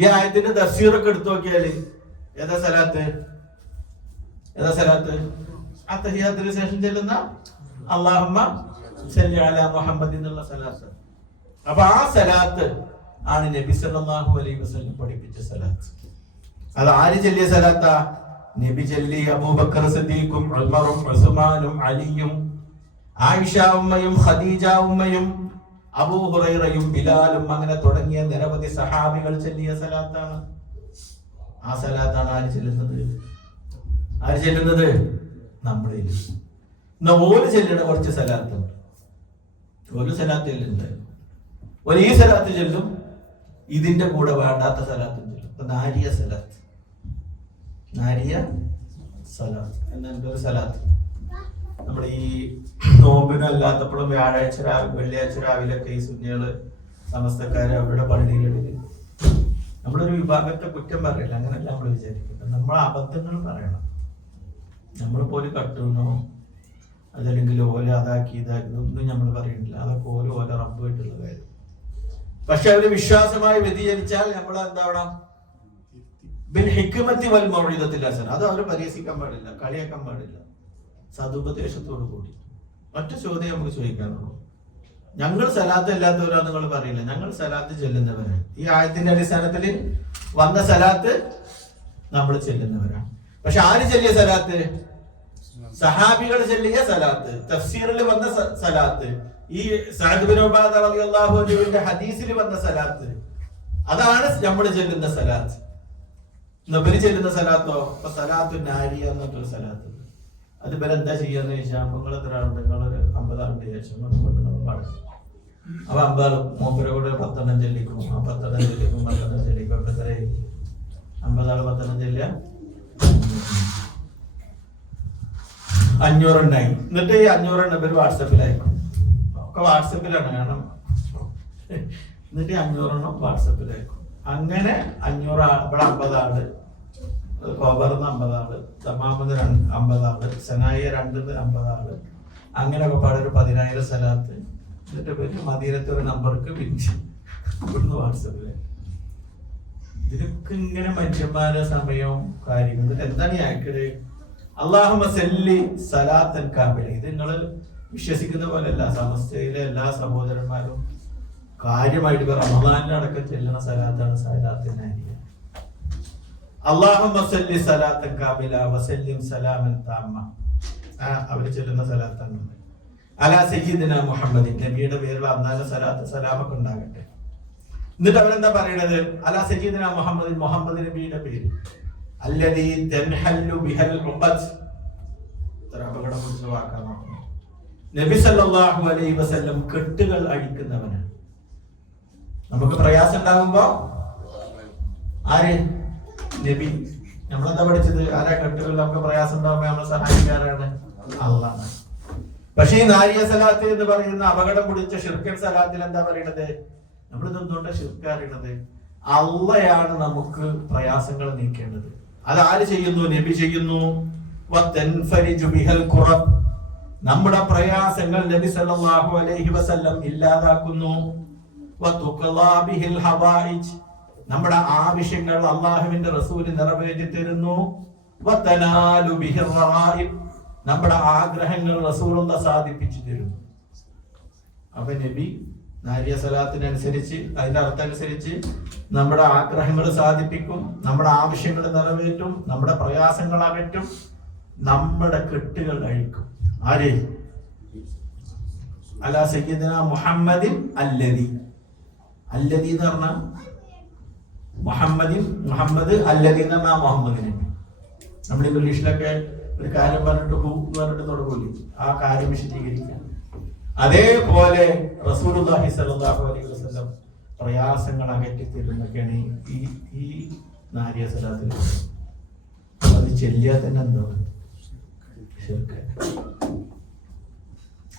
ഈ ആയത്തിന്റെ തഫ്സീറൊക്കെ എടുത്തു നോക്കിയാല് ഏതാ സലാത്ത്? അത്തഹിയ്യാത്തിന് ശേഷം ചെല്ലുന്ന അല്ലാഹുമ്മ സല്ലി അലാ മുഹമ്മദ് എന്നുള്ള സലാത്ത്. അപ്പൊ ആ സലാത്ത് ആണ് നബി സല്ലല്ലാഹു അലൈഹി വസല്ലം പഠിപ്പിച്ച സലാത്ത്. അത് ആര് ചൊല്ലിയ സലാത്താ? നബി ചൊല്ലി, അബൂബക്കർ സിദ്ദീഖും ഉമറും ഉസ്മാനും അലിയും ആയിഷ ഉമ്മയും ഖദീജ ഉമ്മയും അബൂ ഹുറൈറയും ബിലാലും അങ്ങനെ തുടങ്ങിയ നിരവധി സഹാബികൾ ചൊല്ലിയ സലാത്താണ്. ആ സലാത്താണ് ആര് ചെല്ലുന്നത്? നമ്മുടെ ഓല് ചെല്ലുന്ന കുറച്ച് സലാത്തുണ്ട്. ഒരു സലാത്ത് ചെല്ലുന്നുണ്ട്, ഒരു ഈ സലാത്ത് ചെല്ലും, ഇതിന്റെ കൂടെ വേണ്ടാത്ത സലാത്തും ചെല്ലും. ഇപ്പൊ നാരിയ സലാത്ത് എന്നെ ഒരു സലാത്ത് നമ്മുടെ ഈ നോമ്പിനല്ലാത്തപ്പോഴും വ്യാഴാഴ്ച വെള്ളിയാഴ്ച രാവിലെയൊക്കെ ഈ സുന്നികള് സമസ്തക്കാര് അവരുടെ പള്ളികളിൽ നമ്മളൊരു വിഭാഗത്തെ കുറ്റം പറയില്ല, അങ്ങനെയല്ല നമ്മൾ വിചാരിക്കുന്നത്. നമ്മൾ അബദ്ധങ്ങൾ പറയണം. നമ്മൾ പോലും കട്ടുന്നോ അതല്ലെങ്കിൽ ഓല അതാക്കി ഇതാക്കി ഒന്നും നമ്മൾ പറയുന്നില്ല. അതൊക്കെ ഓല റബ്ബായിട്ടുള്ള കാര്യം. പക്ഷെ അവര് വിശ്വാസമായി വ്യതിചലിച്ചാൽ നമ്മൾ എന്താവണം? ബിൽ ഹിക്മത്തി വൽ മൗഇദത്തിൽ ഹസന. അത് അവർ പരിഹസിക്കാൻ പാടില്ല, കളിയാക്കാൻ പാടില്ല, സതുപദേശത്തോടു കൂടി. ഒറ്റ ചോദ്യം നമുക്ക് ചോദിക്കാനുള്ളൂ, ഞങ്ങൾ സലാത്ത് അല്ലാത്തവരാ നിങ്ങൾ പറയില്ല, ഞങ്ങൾ സലാത്ത് ചെല്ലുന്നവരാണ്. ഈ ആയത്തിന്റെ അടിസ്ഥാനത്തിൽ വന്ന സലാത്ത് നമ്മൾ ചെല്ലുന്നവരാണ്. പക്ഷെ ആര് ചെല്ലിയ സലാത്ത്? സഹാബികൾ ചെല്ലിയ സലാത്ത്, തഫ്സീറിൽ വന്ന സലാത്ത്, ഈ സഅദ് ബിൻ ഉബാദ റളിയല്ലാഹു അൻഹുവിന്റെ ഹദീസിൽ വന്ന സലാത്ത്, അതാണ് നമ്മൾ ചെല്ലുന്ന സലാത്ത്. നബി ചെല്ലുന്ന സലാത്തോ? അപ്പൊ സലാത്തു നാരിയ എന്നൊരു സലാത്ത്. അത് ഇവരെന്താ ചെയ്യാന്ന് ചോദിച്ചാൽ, നിങ്ങൾ എത്ര ആളുണ്ട്? നിങ്ങളൊരു 50 ആളുണ്ട് ശേഷം പാടും. അപ്പൊ 50 മൂപ്പരെ കൂടെ 10 ചെല്ലിക്കും, ആ 10 ചെല്ലിക്കും, 10 ചെല്ലിക്കും. അപ്പൊ എത്ര 50 ആള് 10 ചെല്ലുക 500 ഉണ്ടായി. എന്നിട്ട് ഈ 500 ഇവര് വാട്സപ്പിലായിരിക്കും, ഒക്കെ വാട്സപ്പിലാണ് കാരണം. എന്നിട്ട് 500 വാട്സപ്പിലായിരിക്കും. അങ്ങനെ 500 ഇവിടെ 50 ആള്, കോബറിന്ന് 50 ആള്, തമാമിന്ന് 50 ആള്, സനായ 2 50 ആള്, അങ്ങനെയൊക്കെ പാടൊരു 10,000 സലാത്ത്. എന്നിട്ട് പേര് മദീനത്തെ ഒരു നമ്പർക്ക് പിരിച്ച് ഇവിടുന്ന് വാട്സപ്പില്. ഇതിനൊക്കെ ഇങ്ങനെ മനുഷ്യന്മാരുടെ സമയവും കാര്യങ്ങൾ. എന്നിട്ട് എന്താണ് ഈ ആക്കല്? അല്ലാഹുമ്മ സല്ലി സലാത്തൻ കാമില. ഇത് നിങ്ങൾ വിശ്വസിക്കുന്ന പോലെയല്ല, സമസ്തയിലെ എല്ലാ സഹോദരന്മാരും കാര്യമായിട്ട് റമദാനിന്റെ അടക്കം ചെല്ലുന്ന സലാത്താണ് സലാത്ത് നാരിയ. അല്ലാഹുമ്മ സല്ലി സലാത്തൻ കാമില വസല്ലിം സലാമൻ താമ്മ. അവര് ചെല്ലുന്ന സലാത്താണ് അലാ സയ്യിദിനാ മുഹമ്മദ്, നബിയുടെ പേരിൽ അന്നാല സലാത്ത് സലാമൊക്കെ ഉണ്ടാകട്ടെ. എന്നിട്ട് അവരെന്താ പറയണത്? അലാ സയ്യിദിനാ മുഹമ്മദ്, മുഹമ്മദ് നബിയുടെ പേര്. അല്ലദീ തൻഹല്ലു ബിഹൽ ഉഖദ്. അപകടം പിടിച്ച വാക്കാണ്. നബി സല്ലല്ലാഹു അലൈഹി വസല്ലം കെട്ടുകൾ അഴിക്കുന്നവനാണ്. നമുക്ക് പ്രയാസം ഉണ്ടാകുമ്പോ ആര്? നബി. നമ്മളെന്താ പഠിച്ചത്? ആരാ കെട്ടുകൾ നമുക്ക് പ്രയാസം ഉണ്ടാകുമ്പോ നമ്മളെ സഹായിക്കാറാണ്? അല്ലാഹ്. പക്ഷേ ഈ നാരിയ സലാത്ത് എന്ന് പറയുന്ന അപകടം പിടിച്ച ഷിർക്കൻ സലാത്തിൽ എന്താ പറയണത്? നമ്മളിതൊന്നുകൊണ്ട് ഷിർക്ക് അറിയണത്, അള്ളയാണ് നമുക്ക് പ്രയാസങ്ങൾ നീക്കേണ്ടത്. അത് ആര് ചെയ്യുന്നു? നബി ചെയ്യുന്നു. നമ്മുടെ പ്രയാസങ്ങൾ നബി സല്ലല്ലാഹു അലൈഹി വസല്ലം ഇല്ലാതാക്കുന്നു. നമ്മുടെ ആവശ്യങ്ങൾ അള്ളാഹുവിന്റെ റസൂൽ നിറവേറ്റി തരുന്നു. നമ്മുടെ ആഗ്രഹങ്ങൾ റസൂലുള്ള സാധിപ്പിച്ചു തരുന്നു. അപ്പൊ നബി നാരിയ സലാത്തിനനുസരിച്ച്, അതിന്റെ അർത്ഥം അനുസരിച്ച് നമ്മുടെ ആഗ്രഹങ്ങൾ സാധിപ്പിക്കും, നമ്മുടെ ആവശ്യങ്ങൾ നിറവേറ്റും, നമ്മുടെ പ്രയാസങ്ങൾ അകറ്റും, നമ്മുടെ കെട്ടുകൾ അഴിക്കും. ആര്? അലാ സയ്യിദിനാ മുഹമ്മദിൻ അല്ലദി. അല്ലദി എന്ന് പറഞ്ഞാൽ മുഹമ്മദ് അല്ലദി എന്ന് പറഞ്ഞാൽ മുഹമ്മദിന്. നമ്മൾ ഇംഗ്ലീഷിലൊക്കെ ഒരു കാര്യം പറഞ്ഞിട്ട് ഹൂ എന്ന് പറഞ്ഞിട്ട് തുടങ്ങൂലേ, ആ കാര്യം വിശദീകരിക്കാൻ. അതേപോലെ റസൂലുള്ളാഹി സ്വല്ലല്ലാഹു അലൈഹി വസല്ലം പ്രയാസങ്ങൾ അകറ്റിത്തരുന്നൊക്കെയാണ് ഈ നാരിയ സലാത്തിൽ. അത് ചെല്ലിയാൽ തന്നെ എന്താണ്?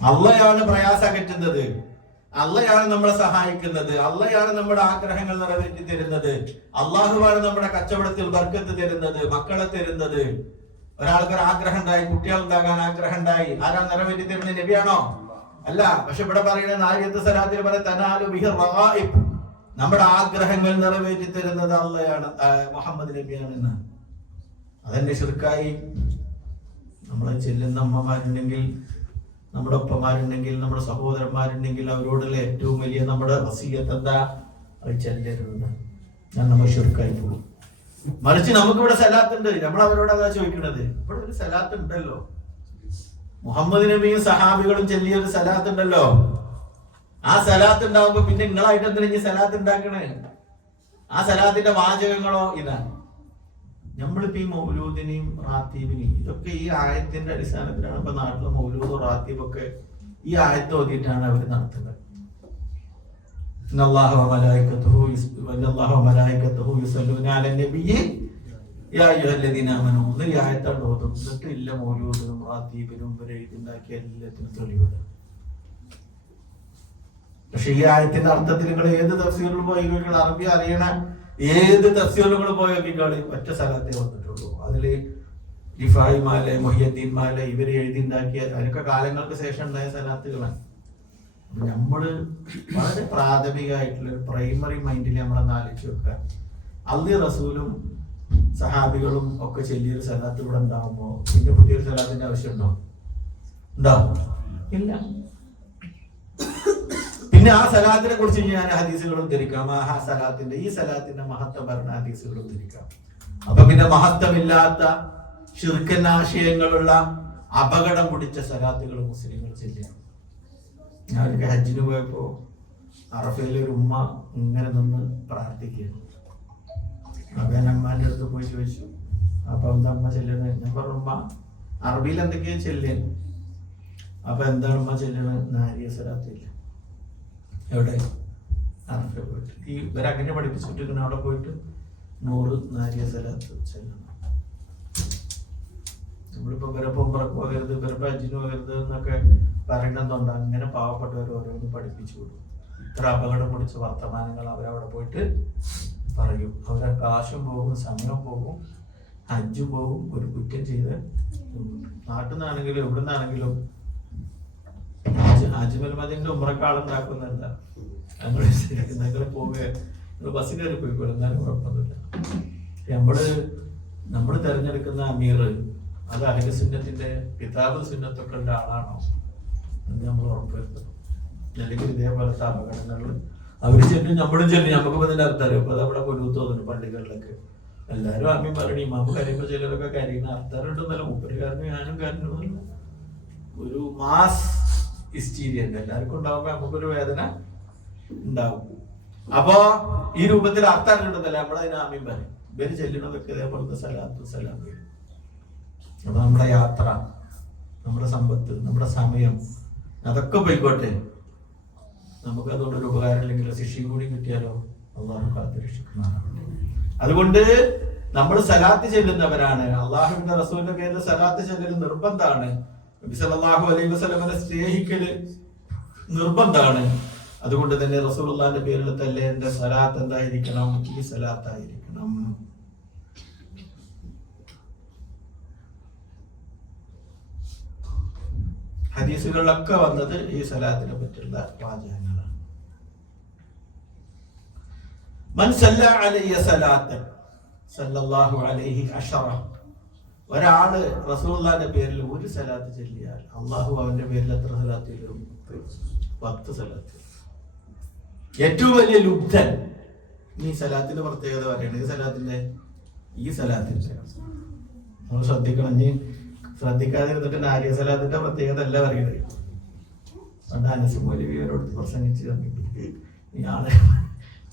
അള്ളയാണ് പ്രയാസം അകറ്റുന്നത്. അള്ളയാണ് നമ്മളെ സഹായിക്കുന്നത്, അള്ളയാണ് നമ്മുടെ ആഗ്രഹങ്ങൾ നിറവേറ്റി തരുന്നത്, അള്ളാഹുവാണ് നമ്മുടെ കച്ചവടത്തിൽ ബർക്കത്ത് തരുന്നത്, മക്കളെ തരുന്നത്. ഒരാൾക്കൊരു ആഗ്രഹം ഉണ്ടായി, കുട്ടികൾ ഉണ്ടാകാൻ ആഗ്രഹം ഉണ്ടായി, ആരാണ് നിറവേറ്റി തരുന്നത്? നബിയാണോ? അല്ല. പക്ഷെ ഇവിടെ പറയുന്നത് നാരിയത്ത് സലാത്തിൽ പറയുന്നത് നമ്മുടെ ആഗ്രഹങ്ങൾ നിറവേറ്റി തരുന്നത് അള്ളയാണ്, മുഹമ്മദ് നബിയാണെന്ന്. അതെന്നെ ശിർക്കായി. നമ്മളെ ചെല്ലുന്ന അമ്മമാരുണ്ടെങ്കിൽ, നമ്മുടെ ഒപ്പമാരുണ്ടെങ്കിൽ, നമ്മുടെ സഹോദരന്മാരുണ്ടെങ്കിൽ അവരോടുള്ള ഏറ്റവും വലിയ നമ്മുടെ വസിയത്ത് എന്താ? അത് ചെല്ലരുത്. ഞാൻ നമ്മൾ ശിർക്കായി പോകും. മറിച്ച് നമുക്കിവിടെ സലാത്തുണ്ട്, നമ്മൾ അവരോട് അതാ ചോദിക്കണത്. ഇവിടെ ഒരു സലാത്ത് ഉണ്ടല്ലോ, മുഹമ്മദ് നബിയും സഹാബികളും ചെല്ലിയ ഒരു സലാത്ത് ഉണ്ടല്ലോ. ആ സലാത്ത് ഉണ്ടാവുമ്പോ പിന്നെ നിങ്ങളായിട്ട് എന്തിനാ സലാത്ത് ഉണ്ടാക്കണേ? ആ സലാത്തിന്റെ വാചകങ്ങളോ ഇതാണ്. നമ്മളിപ്പോ ഈ മൗലൂദിനെയും റാത്തീബിനെയും ഇതൊക്കെ ഈ ആയത്തിന്റെ അടിസ്ഥാനത്തിലാണ് ഇപ്പൊ നാട്ടിലെ മൗലൂദ് റാത്തീബൊക്കെ ഈ ആയത്ത് ഓതിയിട്ടാണ് അവർ നടത്തുന്നത്. ഈ ആയത്താണ് ഓതും. എന്നിട്ട് ഇല്ല മൗലൂദിനും റാത്തീബിനും ഇവരെ എഴുതിണ്ടാക്കിയ എല്ലാത്തിനും തെളിവിടുക. പക്ഷെ ഈ ആയത്തിന്റെ അർത്ഥത്തിൽ നിങ്ങൾ ഏത് തഫ്സീറിൽ പോയി നോക്കിയാൽ, അറബി അറിയണ ഏത് തഫ്സീറുകൾ പോയി നോക്കിയാൽ ഒറ്റ സ്ഥലത്തേ വന്നിട്ടുള്ളൂ. അതില് റിഫായി മാല, മുഹിയുദ്ദീൻ മാല ഇവര് എഴുതിണ്ടാക്കിയ അതിനൊക്കെ കാലങ്ങൾക്ക് ശേഷം ഉണ്ടായ സലാത്തുകളാണ്. നമ്മള് വളരെ പ്രാഥമികമായിട്ടുള്ള ഒരു പ്രൈമറി മൈൻഡിൽ നമ്മളൊന്ന് ആലോചിച്ച് വെക്കുക. അള്ളി റസൂലും സഹാബികളും ഒക്കെ ചെല്ലിയൊരു സലാത്ത് ഇവിടെ ഉണ്ടാവുമ്പോ പിന്നെ പുതിയൊരു സലാത്തിന്റെ ആവശ്യം ഉണ്ടോ? ഉണ്ടാവും? ഇല്ല. പിന്നെ ആ സലാത്തിനെ കുറിച്ച് ഞാൻ ഹദീസുകളും ധരിക്കാം. ആ സലാത്തിന്റെ ഈ സലാത്തിന്റെ മഹത്വം പറഞ്ഞ ഹദീസുകളും ധരിക്കാം. അപ്പൊ പിന്നെ മഹത്വമില്ലാത്ത ശിർക്കൻ ആശയങ്ങളുള്ള അപകടം പിടിച്ച സലാത്തുകൾ മുസ്ലിങ്ങൾ ചെല്ലുകയാണ്. ഞാനൊക്കെ ഹജ്ജിന് പോയപ്പോ അറഫയിലെ ഒരു ഉമ്മ ഇങ്ങനെ നിന്ന് പ്രാർത്ഥിക്കുകയാണ്. അപ്പൊ ഞാൻ അമ്മാന്റെ അടുത്ത് പോയി ചോദിച്ചു, അപ്പൊ എന്താ അമ്മ ചെല്ലണത്? ഞാൻ പറഞ്ഞു, ഉമ്മ അറബിയിൽ എന്തൊക്കെയാ ചെല്ലുക? അപ്പൊ എന്താണ് ഉമ്മ ചെല്ലണത്? നാരിയ സലാത്തില്ല. എവിടെ? അറഫ പോയിട്ട് ഈ ഇവരങ്ങനെ പഠിപ്പിച്ചിട്ടിരിക്കുന്ന അവിടെ പോയിട്ട് 100 നാരിയ സലാത്ത് ചെല്ലണം. നമ്മളിപ്പോ ഇവരപ്പം ഉംറക്ക് പോകരുത്, ഇവരപ്പം ഹജ്ജിന് പോകരുത് എന്നൊക്കെ പറയണമെന്നുണ്ട്. അങ്ങനെ പാവപ്പെട്ടവർ ഓരോന്ന് പഠിപ്പിച്ചു കൊടുക്കും. ഇത്ര അപകടം പിടിച്ച വർത്തമാനങ്ങൾ അവരവിടെ പോയിട്ട് പറയും. അവരെ കാശും പോകും, സമയം പോകും, ഹജ്ജ് പോകും. ഒരു കുറ്റം ചെയ്ത് നാട്ടിൽ നിന്നാണെങ്കിലും എവിടെ നിന്നാണെങ്കിലും അജ്മൽ മദീന്റെ ഉംറക്കാളുണ്ടാക്കുന്നല്ല. ഞങ്ങൾ പോവുക ബസ് കയറി പോയിക്കോളും, എന്നാലും കുഴപ്പമൊന്നുമില്ല. നമ്മള് തെരഞ്ഞെടുക്കുന്ന അമീർ അത് അഹ്ലു സുന്നത്തിന്റെ കിതാബ് സുന്നത്തൊക്കെ ഉള്ള ആളാണോ എന്ന് നമ്മൾ ഉറപ്പുവരുത്തണം. അല്ലെങ്കിൽ ഇതേപോലത്തെ അപകടങ്ങൾ അവര് ചെല്ലും, നമ്മളും ചെല്ലും. നമുക്കിപ്പോ ഇതിന്റെ അർത്ഥം അറിയാം. അപ്പൊ അതവിടെ കൊല്ലു തോന്നുന്നു പള്ളികളിലൊക്കെ എല്ലാരും അമ്മയും പറയണി ഇമാമ് കരയുമ്പോ ചിലരൊക്കെ കരയുന്ന അർത്ഥമുണ്ടെന്നല്ല. മൂപ്പരുകാരനും ഞാനും കരഞ്ഞു. ഒരു മാസ് ഹിസ്റ്റീരിയുണ്ട് എല്ലാവർക്കും ഉണ്ടാവുമ്പോ നമുക്കൊരു വേദന ഉണ്ടാവും. അപ്പോ ഈ രൂപത്തിൽ അർത്ഥം ഉണ്ടെന്നല്ല നമ്മളതിന് ആമയും പറയും. ഇവര് ചെല്ലുന്നതൊക്കെ ഇതേപോലത്തെ സലാത്തു സലാം. അപ്പൊ നമ്മുടെ യാത്ര, നമ്മുടെ സമ്പത്ത്, നമ്മുടെ സമയം അതൊക്കെ പോയിക്കോട്ടെ. നമുക്ക് അതുകൊണ്ടൊരു ഉപകാരം ഇല്ലെങ്കിലോ ശിക്ഷയും കൂടി കിട്ടിയാലോ അള്ളാഹു കാത്തുരക്ഷിക്കുന്നതാണ്. അതുകൊണ്ട് നമ്മൾ സലാത്ത് ചെല്ലുന്നവരാണ്. അള്ളാഹുവിന്റെ റസൂലിന്റെ പേരിൽ സലാത്ത് ചെല്ലൽ നിർബന്ധമാണ്. നബി സല്ലല്ലാഹു അലൈഹി വസല്ലമയെ സ്നേഹിക്കല് നിർബന്ധമാണ്. അതുകൊണ്ട് തന്നെ റസൂലുള്ളാഹിന്റെ പേരിൽ തന്നെ എന്റെ സലാത്ത് എന്തായിരിക്കണം? ഈ സലാത്തായിരിക്കണം. ഹദീസുകളിലൊക്കെ വന്നത് ഈ സലാത്തിനെ പറ്റിയുള്ള വാചകങ്ങളാണ്. മൻ സല്ല അലൈഹി സലാത്തൻ സല്ലല്ലാഹു അലൈഹി അശറ. ഒരാള് റസൂലുള്ളാഹിന്റെ പേരിൽ ഒരു സലാത്ത് ചൊല്ലിയാൽ അള്ളാഹു അവന്റെ പേരിൽ എത്ര സലാത്ത് ചൊല്ലും? 10 സലാത്ത്. ഏറ്റവും വലിയ ലുബ്ധൻ. ഈ സലാത്തിന്റെ പ്രത്യേകത പറയണത് ഈ സലാത്തിന്റെ നമ്മൾ ശ്രദ്ധിക്കണം. ഇനി ശ്രദ്ധിക്കാതെ ഇരുന്നിട്ട് നാരിയ സലാത്തിന്റെ പ്രത്യേകത അല്ല പറയുന്നത്. അതുകൊണ്ട് അനസ് മൗലവിയോട് പ്രസംഗിച്ച് ഇയാളെ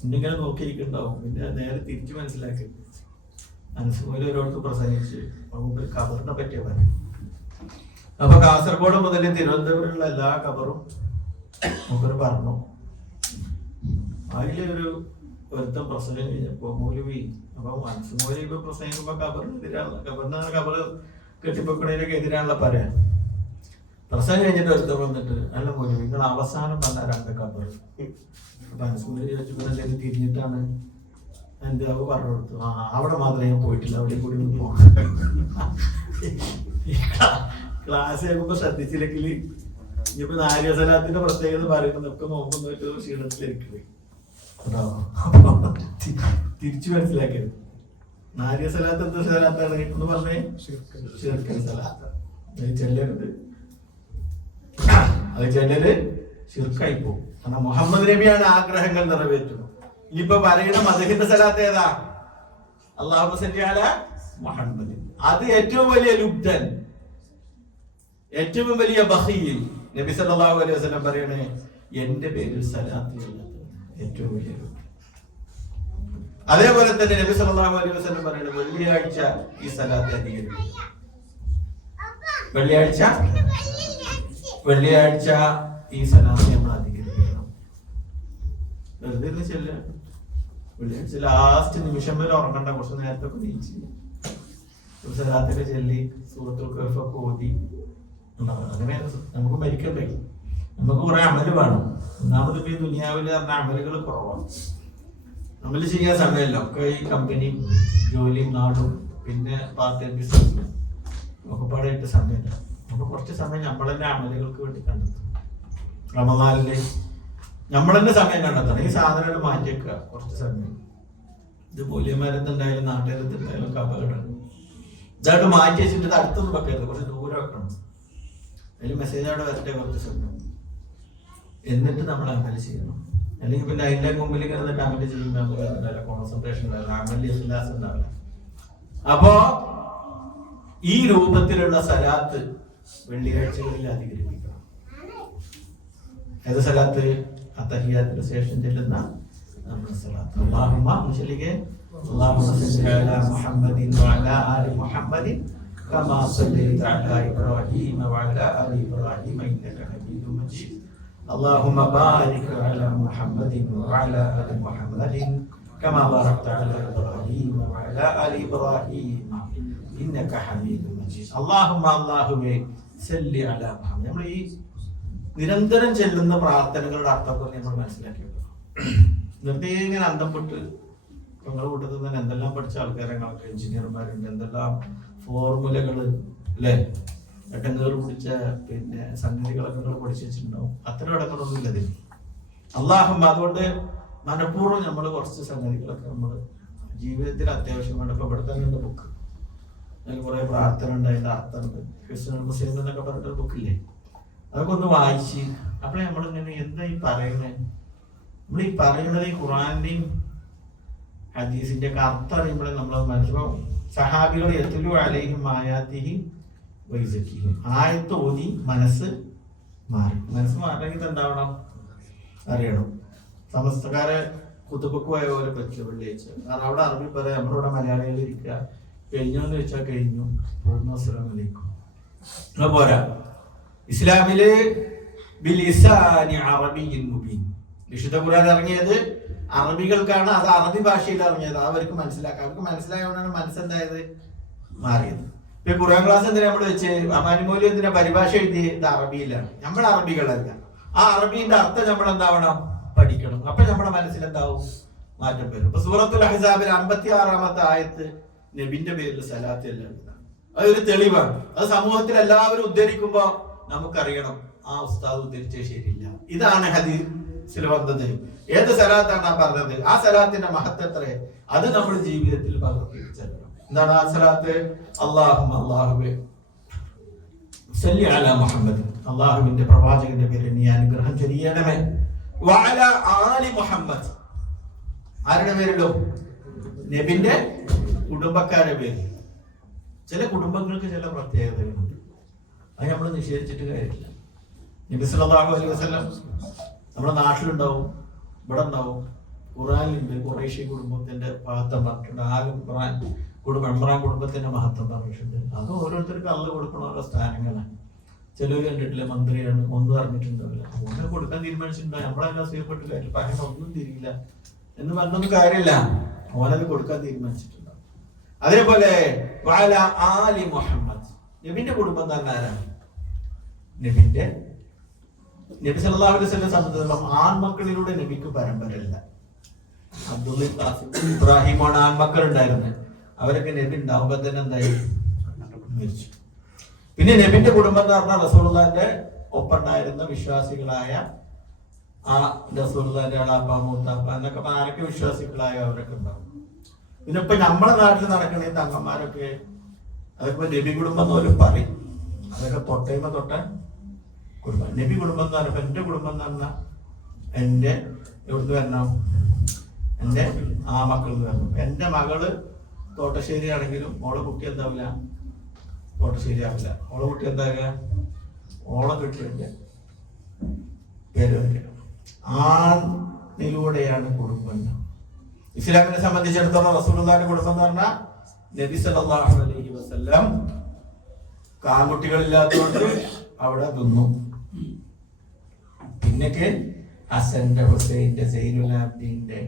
ഇന്നിങ്ങനെ നോക്കിയിരിക്കുന്നുണ്ടാവും. പിന്നെ നേരെ തിരിച്ചു മനസ്സിലാക്കി അനസ് മൗലവിയോട് പ്രസംഗിച്ച് നമുക്ക് ഖബറിനെ പറ്റിയ പറയും. അപ്പൊ കാസർഗോഡ് മുതൽ തിരുവനന്തപുരമുള്ള എല്ലാ ഖബറും നമുക്കൊരു പറഞ്ഞു. അതിലൊരു ഒരുത്തം പ്രസംഗം കഴിഞ്ഞപ്പോ മൗലവി അപ്പൊ അനസ് മൗലവി പ്രസംഗിക്കുമ്പോ ഖബറിന് കബറ് കെട്ടിപ്പൊക്കണതിനൊക്കെ എതിരാണല്ലോ പറയാൻ. പ്രസംഗം കഴിഞ്ഞിട്ട് ഒരുത്തം വന്നിട്ട് അല്ല പോലും നിങ്ങൾ അവസാനം പറഞ്ഞ രണ്ടൊക്കെ പറഞ്ഞു. അപ്പൊ മനസ്സിൽ ചോദിച്ചു തിരിഞ്ഞിട്ടാണ് എന്റെ പറഞ്ഞു കൊടുത്തു. അവിടെ മാത്രമേ ഞാൻ പോയിട്ടില്ല, അവിടെ കൂടി ഒന്ന് പോകണം. ക്ലാസ് കേൾക്കുമ്പോ ശ്രദ്ധിച്ചില്ലെങ്കിൽ ഇനിയിപ്പോ നാരികസലാത്തിന്റെ പ്രത്യേകത പറയുന്നത് ഒക്കെ നോക്കുന്ന ഒരു ക്ഷീണത്തിലിരിക്കുന്നത് തിരിച്ചു മനസ്സിലാക്കിയത്. നാരികസലാത്ത് എന്ത് സലാത്താണ് എന്ന് പറഞ്ഞേ? ശിർക്കൻ സലാത്ത്. ചെല്ലരുത്, അത് ചെല്ലര് ശിർക്കായി പോകും. കാരണം മുഹമ്മദ് നബിയാണ് ആഗ്രഹങ്ങൾ നിറവേറ്റുന്നത്. ഇനിയിപ്പോ പറയുന്ന മദഹിന്റെ സലാത്ത് ഏതാ? അല്ലാഹുമ്മ സല്ലി അലാ മുഹമ്മദ്. അത് ഏറ്റവും വലിയ ലുബ്ധൻ, ഏറ്റവും വലിയ ബഖീൽ. നബി സല്ലല്ലാഹു അലൈഹി വസല്ലം പറയണേ എന്റെ പേരിൽ സലാത്ത് ഏറ്റവും വലിയ ലുബ്ധൻ. അതേപോലെ തന്നെ നബി സല്ലല്ലാഹു അലൈഹി വസല്ലം പറയണേ വെള്ളിയാഴ്ച ഈ സലാത്ത് അധികരിക്കും. വെള്ളിയാഴ്ച ഈ സലാത്ത് നമ്മൾ അധികരിക്കണം. വെറുതെ ചെല്ല വെള്ളിയാഴ്ച ലാസ്റ്റ് നിമിഷം വരെ ഉറങ്ങണ്ട, കുറച്ച് നേരത്തെ ഒക്കെ നീച്ച് സലാത്തൊക്കെ ചെല്ലി സൂറത്തുൽ കഹ്ഫൊക്കെ ഓതി. അങ്ങനെ നമുക്ക് മരിക്കണ്ടേ, നമുക്ക് കുറെ അമല് വേണം. ഒന്നാമത് ഇപ്പൊ ഈ ദുനിയാവില് പറഞ്ഞ അമലുകൾ കുറവാണ്. അമല് ചെയ്യാൻ സമയമല്ല, ഒക്കെ ഈ കമ്പനിയും ജോലിയും നാടും പിന്നെ പാർട്ട് ടൈം ബിസിനസ്സും ഒക്കെ പാടായിട്ട് സമയമില്ല. നമുക്ക് കുറച്ച് സമയം നമ്മൾ തന്നെ അമലുകൾക്ക് വേണ്ടി കണ്ടെത്തും. റമദാനില് നമ്മൾ തന്നെ സമയം കണ്ടെത്തണം. ഈ സാധനങ്ങൾ മാറ്റി വെക്കുക കുറച്ച് സമയം. ഇത് മൂല്യന്മാരെന്തുണ്ടായാലും നാട്ടുകാരെന്തുണ്ടായാലും ഒക്കെ അപകടമാണ്. ഇതായിട്ട് മാറ്റി വെച്ചിട്ട് ഇത് അടുത്തൊന്നും വെക്കരുത്, കുറച്ച് ദൂരം വെക്കണം. അതിൽ മെസ്സേജ് അവിടെ വരട്ടെ കുറച്ച് സമയം, എന്നിട്ട് നമ്മൾ അമല് ചെയ്യണം. അല്ലെങ്കിൽ പിന്നെ അതിൻ്റെ മുമ്പിൽ കിടന്നിട്ട് അമല് ചെയ്യുമ്പോൾ നമുക്ക് എന്തായാലും കോൺസെൻട്രേഷൻ ഉണ്ടാവില്ല, അമല് ഇഖ്ലാസ് ഉണ്ടാവില്ല. അപ്പോ ഈ രൂപത്തിലുള്ള സലാത്ത് വെള്ളിയാഴ്ചകളിൽ അധികരിപ്പിക്കണം. ഏത് സലാത്ത്? അത്തഹിയ്യാത്തിന് ശേഷം ചെല്ലുന്ന നമ്മുടെ സലാത്ത്. അല്ലാഹുമ്മ മുസ്ലികെ അല്ലാഹുമ്മ സല്ലി അലാ മുഹമ്മദിൻ വഅലാ ആലി മുഹമ്മദിൻ കമാ സല്ലൈത അലാ ഇബ്രാഹീമ വഅലാ ആലി ഇബ്രാഹീമ ഇന്നക ഹമീദും മജീദ്. അല്ലാഹുമ്മ ബാരിക് അലാ മുഹമ്മദിൻ വഅലാ ആലി മുഹമ്മദിൻ കമാ ബാരക്ത അലാ ഇബ്രാഹീമ വഅലാ ആലി ഇബ്രാഹീമ ഇന്നക ഹമീദും മജീദ്. അല്ലാഹുമ്മ അല്ലാഹുവേ സല്ലി അലാ മുഹമ്മദ്. നമ്മൾ ഈ നിരന്തരം ചെല്ലുന്ന പ്രാർത്ഥനകളുടെ അർത്ഥമൊക്കെ നമ്മൾ മനസ്സിലാക്കി വെക്കണം. വെറുതെ ഇങ്ങനെ അന്തപ്പെട്ട് നിങ്ങളുടെ കൂട്ടത്തിൽ തന്നെ എന്തെല്ലാം പഠിച്ച ആൾക്കാരെ കണക്ക് എഞ്ചിനീയർമാരുണ്ട്, എന്തെല്ലാം ഫോർമുലകൾ അല്ലേ, എട്ടങ്ങേറ് പിടിച്ച പിന്നെ സംഗതികളൊക്കെ നിങ്ങൾ പഠിച്ചു വെച്ചിട്ടുണ്ടാവും. അത്തരം ഇടങ്ങളൊന്നും ഇല്ല ഇതിന്. അല്ലാഹുമ്മ അതുകൊണ്ട് മനഃപൂർവ്വം നമ്മൾ കുറച്ച് സംഗതികളൊക്കെ നമ്മൾ ജീവിതത്തിൽ അത്യാവശ്യം വേണം. ഇപ്പൊ ഇവിടെ തന്നെ ഉണ്ട് ബുക്ക്, അതിൽ കുറെ പ്രാർത്ഥന ഉണ്ട്, അതിന്റെ അർത്ഥമുണ്ട്. ഹിസ്നുൽ മുസ്ലിം എന്നൊക്കെ പറഞ്ഞിട്ടൊരു ബുക്കില്ലേ, അതൊക്കെ ഒന്ന് വായിച്ച് അപ്പോഴേ നമ്മളിങ്ങനെ എന്താ ഈ പറയുന്നത്, നമ്മൾ ഈ പറയുന്നത് ഈ ഖുർആന്റെയും ഹദീസിന്റെ ഒക്കെ അർത്ഥം അറിയുമ്പോഴേ നമ്മൾ മനസ്സിലാവും. സഹാബികൾ യത്ലു അലൈഹിം ആയാതിഹി വയസ്സക്കിയും, ആയത്ത് ഓതി മനസ്സ് മാറി. മനസ്സ് മാറണമെങ്കിൽ എന്താവണം? അറിയണം. സമസ്തക്കാരെ കുത്തുബക്ക് പോയ പോലെ പറ്റില്ല വെള്ളിയാഴ്ച. കാരണം അവിടെ അറബി പറയാം, നമ്മളിവിടെ മലയാളികൾ ഇരിക്കുക, കഴിഞ്ഞോന്ന് വെച്ചാൽ കഴിഞ്ഞു, പോകുന്ന അസ്സലാമലൈക്കും പോരാ. ഇസ്ലാമില് ബിലിസാനി അറബിയ്യിൻ മുബീൻ, വിശുദ്ധ ഖുർആൻ ഇറങ്ങിയത് അറബികൾക്കാണ്. അത് അറബി ഭാഷയിൽ ഇറങ്ങിയത്, അവർക്ക് മനസ്സിലാക്കാം. അവർക്ക് മനസ്സിലായതുകൊണ്ടാണ് മനസ്സെന്തായത് മാറിയത്. ഇപ്പൊ ഖുർആൻ ക്ലാസ് എന്തിനാ നമ്മൾ വെച്ച് അമാനുമൂലം എന്തിനാ പരിഭാഷ എഴുതിയത്? അറബിയിലാണ്. നമ്മൾ അറബികളല്ല. ആ അറബിന്റെ അർത്ഥം നമ്മൾ എന്താവണം? പഠിക്കണം. അപ്പൊ നമ്മുടെ മനസ്സിൽ എന്താവും? മാറ്റം വരും. ഇപ്പൊ സൂറത്തുൽ അഹ്സാബിൽ 56-ാമത്തെ ആയത്ത് നബിന്റെ പേരിൽ സലാത്ത് എല്ലാം അതൊരു തെളിവാണ്. അത് സമൂഹത്തിൽ എല്ലാവരും ഉദ്ധരിക്കുമ്പോ നമുക്കറിയണം ആ ഉസ്താദ് ഉദ്ധരിച്ചത് ശരിയില്ല. ഇതാണ് ഹദീസിൽ വന്നത്. ഏത് സലാത്താണ് ആ പറഞ്ഞത്? ആ സലാത്തിന്റെ മഹത്വത്രേ, അത് നമ്മൾ ജീവിതത്തിൽ പകർത്തിച്ചെല്ലണം. എന്താണ് ആ സലാത്ത്? അല്ലാഹുമ്മ അല്ലാഹുവേ സല്ലി അലാ മുഹമ്മദ്, അല്ലാഹുവിന്റെ പ്രവാചകന്റെ പേരിൽ നീ അനുഗ്രഹം ചൊരിയണമേ. വഅലാ ആലി മുഹമ്മദ്, ആരുടെ പേരിലും? നബിന്റെ കുടുംബക്കാരുടെ പേരിൽ. ചില കുടുംബങ്ങൾക്ക് ചില പ്രത്യേകതകളുണ്ട്, അത് നമ്മൾ നിഷേധിച്ചിട്ട് കാര്യമില്ല. നബി സല്ലല്ലാഹു അലൈഹി വസല്ലം നമ്മുടെ നാട്ടിലുണ്ടാവും, ഇവിടെ ഉണ്ടാവും. ഖുർആനിലുണ്ട് ഖുറൈശി കുടുംബത്തിന്റെ മഹത്വം പറഞ്ഞിട്ടുണ്ട്, ഇമ്രാൻ കുടുംബത്തിന്റെ മഹത്വം പറഞ്ഞിട്ടുണ്ട്. അത് ഓരോരുത്തർക്ക് അള്ളാഹ് കൊടുക്കണ ഓരോ സ്ഥാനങ്ങളാണ്. ചിലർ കണ്ടിട്ടില്ല മന്ത്രിയാണ്, ഒന്നും അറിഞ്ഞിട്ടുണ്ടാവില്ല, ഒന്നും കൊടുക്കാൻ തീരുമാനിച്ചിട്ടുണ്ടാവും. നമ്മളെല്ലാം സ്വീകരിച്ചിട്ട് കാര്യം പറയാൻ ഒന്നും തിരിയില്ല എന്ന് പറഞ്ഞൊന്നും കാര്യമില്ല, ഓനത് കൊടുക്കാൻ തീരുമാനിച്ചിട്ടുണ്ടാവും. അതേപോലെ വഅലാ ആലി മുഹമ്മദ്, നബിന്റെ കുടുംബം തന്നെ ആരാണ്? നബി സല്ലല്ലാഹു അലൈഹി വസല്ലം സംബന്ധിച്ചിടത്തോളം ആൺമക്കളിലൂടെ നബിക്ക് പരമ്പരയില്ല. അബ്ദുൽ ഖാസിം, ഇബ്രാഹിമാണ് ആൺമക്കൾ ഉണ്ടായിരുന്നത്. അവരൊക്കെ നബി ഉണ്ടാവുമ്പോ തന്നെ എന്തായി? മരിച്ചു. പിന്നെ നബിന്റെ കുടുംബം എന്ന് പറഞ്ഞാൽ റസൂലുള്ളാഹിന്റെ ഒപ്പം ഉണ്ടായിരുന്ന വിശ്വാസികളായ ആ റസൂലുള്ളാഹിന്റെ അളാപ്പ, മൂത്താപ്പ എന്നൊക്കെ ആരൊക്കെ വിശ്വാസികളായ അവരൊക്കെ ഉണ്ടാവും. പിന്നെ ഇപ്പൊ നമ്മളെ നാട്ടിൽ നടക്കുന്ന ഈ തങ്ങന്മാരൊക്കെ അതൊക്കെ നബി കുടുംബം എന്ന് പോലും പറയും. അതൊക്കെ തൊട്ടയുമ്പോ തൊട്ട കുടുംബം. നബി കുടുംബം എന്ന് പറഞ്ഞപ്പോ എന്റെ കുടുംബം എന്ന് പറഞ്ഞാൽ എന്റെ എവിടുന്ന് വരണം? എന്റെ ആ മക്കൾ എന്ന് പറഞ്ഞു. എന്റെ മകള് തോട്ടശ്ശേരി ആണെങ്കിലും ഓളെ കുട്ടി എന്താവില്ല? തോട്ടശ്ശേരി ആവില്ല. ഓളെ കുട്ടി എന്താവുക? ഓളെ കിട്ടിയ പേര് വരിക. ആണിലൂടെയാണ് കുടുംബം. ഇസ്ലാമിനെ സംബന്ധിച്ചിടത്തോളം റസൂലുള്ളാഹിന്റെ കുടുംബം എന്ന് പറഞ്ഞാൽ നബി സല്ലല്ലാഹു അലൈഹി വസല്ലം ആൺകുട്ടികളില്ലാത്തതുകൊണ്ട് അവിടെ നിന്നു. പിന്നൊക്കെ ഹസന്റെ, ഹുസൈന്റെ, സൈനുൽ ആബിദീന്റെ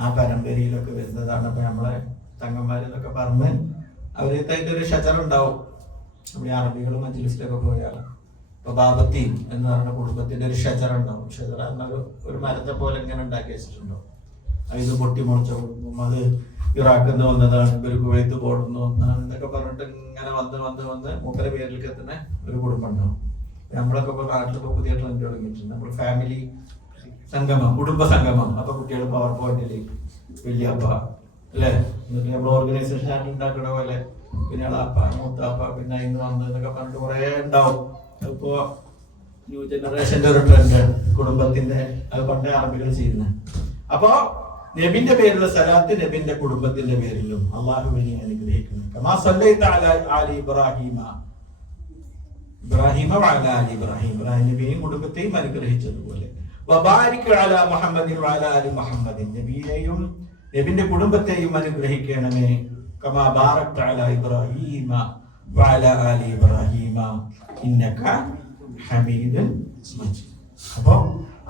ആ പരമ്പരയിലൊക്കെ വരുന്നതാണ്. അപ്പൊ നമ്മളെ തങ്ങന്മാരെന്നൊക്കെ പറഞ്ഞ് അവരേതായിട്ട് ഒരു ഷജർ ഉണ്ടാവും. നമ്മുടെ അറബികൾ മജ്ലിസിലൊക്കെ പോയാൽ ഇപ്പൊ ബാബത്തി എന്ന് പറഞ്ഞ കുടുംബത്തിന്റെ ഒരു ഷജർ ഉണ്ടാവും. ഷജർ എന്നൊരു ഒരു മരത്തെ പോലെ ഇങ്ങനെ ഉണ്ടാക്കി വെച്ചിട്ടുണ്ടാവും. ഇത് പൊട്ടി മുളച്ച കുടുംബം, അത് ഇറാഖിൽ നിന്ന് വന്നതാണ്, ഇവർ കുവൈത്ത് പോടുന്നു ഒന്നാണ് എന്നൊക്കെ പറഞ്ഞിട്ട് ഇങ്ങനെ വന്ന് മൂപ്പര പേരിലേക്ക് എത്തുന്ന ഒരു കുടുംബം ഉണ്ടാവും. നമ്മളൊക്കെ ഇപ്പൊ നാട്ടിലൊക്കെ പുതിയ ട്രെൻഡ് തുടങ്ങിയിട്ടുണ്ട്. നമ്മൾ ഫാമിലി സംഗമം, കുടുംബ സംഗമം. അപ്പൊ കുട്ടികൾ പവർ പോയിന്റില് വലിയപ്പ അല്ലെ, എന്നിട്ട് നമ്മൾ ഓർഗനൈസേഷൻ ആയിട്ട് ഉണ്ടാക്കണ പോലെ പിന്നെ അളാപ്പ, മൂത്താപ്പ, പിന്നെ ഇന്ന് വന്ന് എന്നൊക്കെ പറഞ്ഞിട്ട് കുറെ ഉണ്ടാവും. ഇപ്പോ ന്യൂ ജനറേഷന്റെ ഒരു ട്രെൻഡ് കുടുംബത്തിന്റെ, അത് പണ്ടേ അറബികൾ ചെയ്യുന്നത്. അപ്പോ നബിന്റെ പേരിലുള്ള സലാത്ത് നബിന്റെ കുടുംബത്തിന്റെ പേരിലും അള്ളാഹുവിനെ അനുഗ്രഹിക്കുന്നു. കമാ സല്ലൈത അലാ ആലി ഇബ്രാഹിമ, ഇബ്രാഹിമ വഅലാ ആലി ഇബ്രാഹിം, ഇബ്രാഹിം നബിയെയും കുടുംബത്തെയും അനുഗ്രഹിച്ചതുപോലെ വബാരിക് അലാ മുഹമ്മദിൻ വഅലാ ആലി മുഹമ്മദിൻ, നബിയെയും നബിന്റെ കുടുംബത്തെയും അനുഗ്രഹിക്കണമേ. കമാ ബാറക്ത അലാ ഇബ്രാഹിമ വഅലാ ആലി ഇബ്രാഹിമ ഇന്നക ഹമീദുൻ മജീദ്. അപ്പോൾ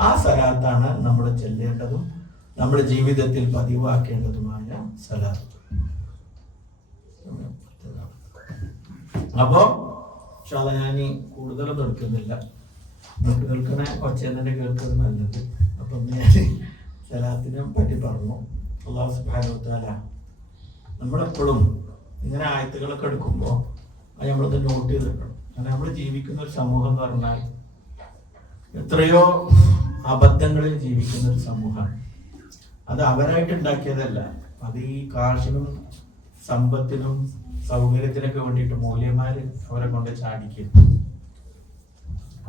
ആ സലാത്താണ് നമ്മൾ ചൊല്ലേണ്ടതും നമ്മുടെ ജീവിതത്തിൽ പതിവാക്കേണ്ടതുമായ സലാത്ത്. അപ്പോ ഞാൻ കൂടുതലും എടുക്കുന്നില്ല, നമുക്ക് കേൾക്കണ ഒച്ചേന്നെ കേൾക്കുന്നത് നല്ലത്. അപ്പൊ ഞാൻ സലാത്തിനെ പറ്റി പറഞ്ഞു. അല്ലാഹു സുബ്ഹാനഹു വ തആല നമ്മളെപ്പോഴും ഇങ്ങനെ ആയത്തുകളൊക്കെ എടുക്കുമ്പോൾ അത് നമ്മളത് നോട്ട് ചെയ്തിട്ടുണ്ട്. കാരണം നമ്മൾ ജീവിക്കുന്ന ഒരു സമൂഹം എന്ന് പറഞ്ഞാൽ എത്രയോ അബദ്ധങ്ങളിൽ ജീവിക്കുന്ന ഒരു സമൂഹമാണ്. അത് അവരായിട്ട് ഉണ്ടാക്കിയതല്ല, അത് ഈ കാശിനും സമ്പത്തിനും സൗകര്യത്തിനൊക്കെ വേണ്ടിയിട്ട് മൂല്യന്മാര് അവരെ കൊണ്ട് ചാടിക്കും.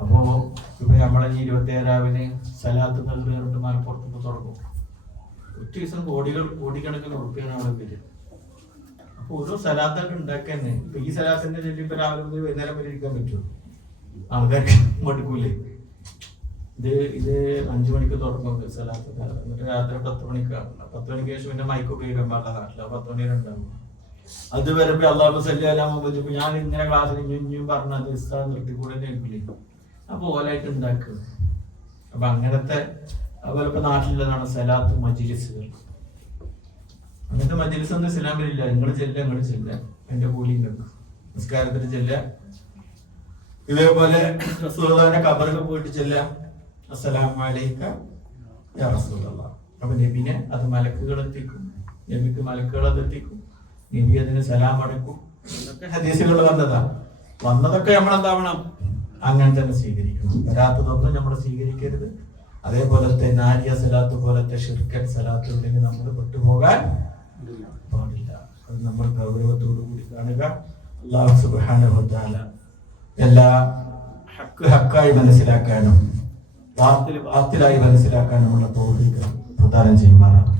അപ്പോ ഇപ്പൊ നമ്മളെ 27 സലാത്ത് നൽകുന്നുണ്ട് മലപ്പുറത്ത് തുടങ്ങും. ഒറ്റ ദിവസം കോടിക്കണക്കിന് ഉറുപ്പിയാണ് അവിടെ വരിക. അപ്പൊ ഓരോ സലാത്തൊക്കെ ഉണ്ടാക്കന്നെ. ഇപ്പൊ ഈ സലാത്തിന്റെ ചൊല്ലി ഇപ്പൊ രാവിലെ മുതൽ വൈകുന്നേരം വരെ ഇരിക്കാൻ പറ്റുമോ? ആൾക്കാർക്ക് മടുക്കൂലേ? ഇത് 5 മണിക്ക് തുടങ്ങും സലാത്ത്, എന്നിട്ട് രാത്രി 10 മണിക്കാണ്. 10 മണിക്ക് ശേഷം പിന്നെ മൈക്ക് ഉപയോഗിക്കാൻ പാടില്ല നാട്ടില്. 10 മണി വരെ ഉണ്ടാവും. അതുവരെ അല്ലാഹു സല്ലി അലാ മുഹമ്മദ് ഞാൻ ഇങ്ങനെ ക്ലാസ്സിൽ ഇനിയും പറഞ്ഞത് നിർത്തിക്കൂടെ കേൾക്കില്ലേ? അപ്പൊ ഓലായിട്ട് ഉണ്ടാക്കുക. അപ്പൊ അങ്ങനത്തെ അതുപോലെ ഇപ്പൊ നാട്ടിലുള്ളതാണ് സലാത്ത് മജ്ലിസുകൾ. അങ്ങനത്തെ മജ്ലിസ് ഒന്നും ഇസ്ലാമിലില്ല. നിങ്ങൾ ചെല്ല എന്റെ കൂലി നിസ്കാരത്തിന് ചെല്ല. ഇതേപോലെ റസൂലുള്ളാഹിന്റെ ഖബറിൽ പോയിട്ട് ചെല്ല, അസ്സലാമു അലൈക യാ റസൂലല്ലാഹ്. അപ്പൊ നബിനെ അത് മലക്കുകൾ എത്തിക്കും, നബിക്ക് മലക്കുകൾ അത് എത്തിക്കും, നബി അതിന് സലാം അടക്കും. ഇതൊക്കെ ഹദീസുകൾ വന്നതൊക്കെ നമ്മളെന്താവണം? അങ്ങനെ തന്നെ സ്വീകരിക്കണം. വരാത്തതൊന്നും നമ്മൾ സ്വീകരിക്കരുത്. അതേപോലത്തെ നാരിയ സലാത്ത് പോലത്തെ ഷിർക്കൻ സലാത്തുകളിൽ നമ്മൾ വിട്ടുപോകാൻ പാടില്ല. അത് നമ്മൾ ഗൗരവത്തോടു കൂടി കാണുക. അല്ലാഹു സുബ്ഹാനഹു വ തആല എല്ലാ ഹക്കായി മനസ്സിലാക്കാനും ബാത്തിലായി മനസ്സിലാക്കാനുമുള്ള തൗഫീഖ് പ്രദാനം ചെയ്യുമാറാകട്ടെ.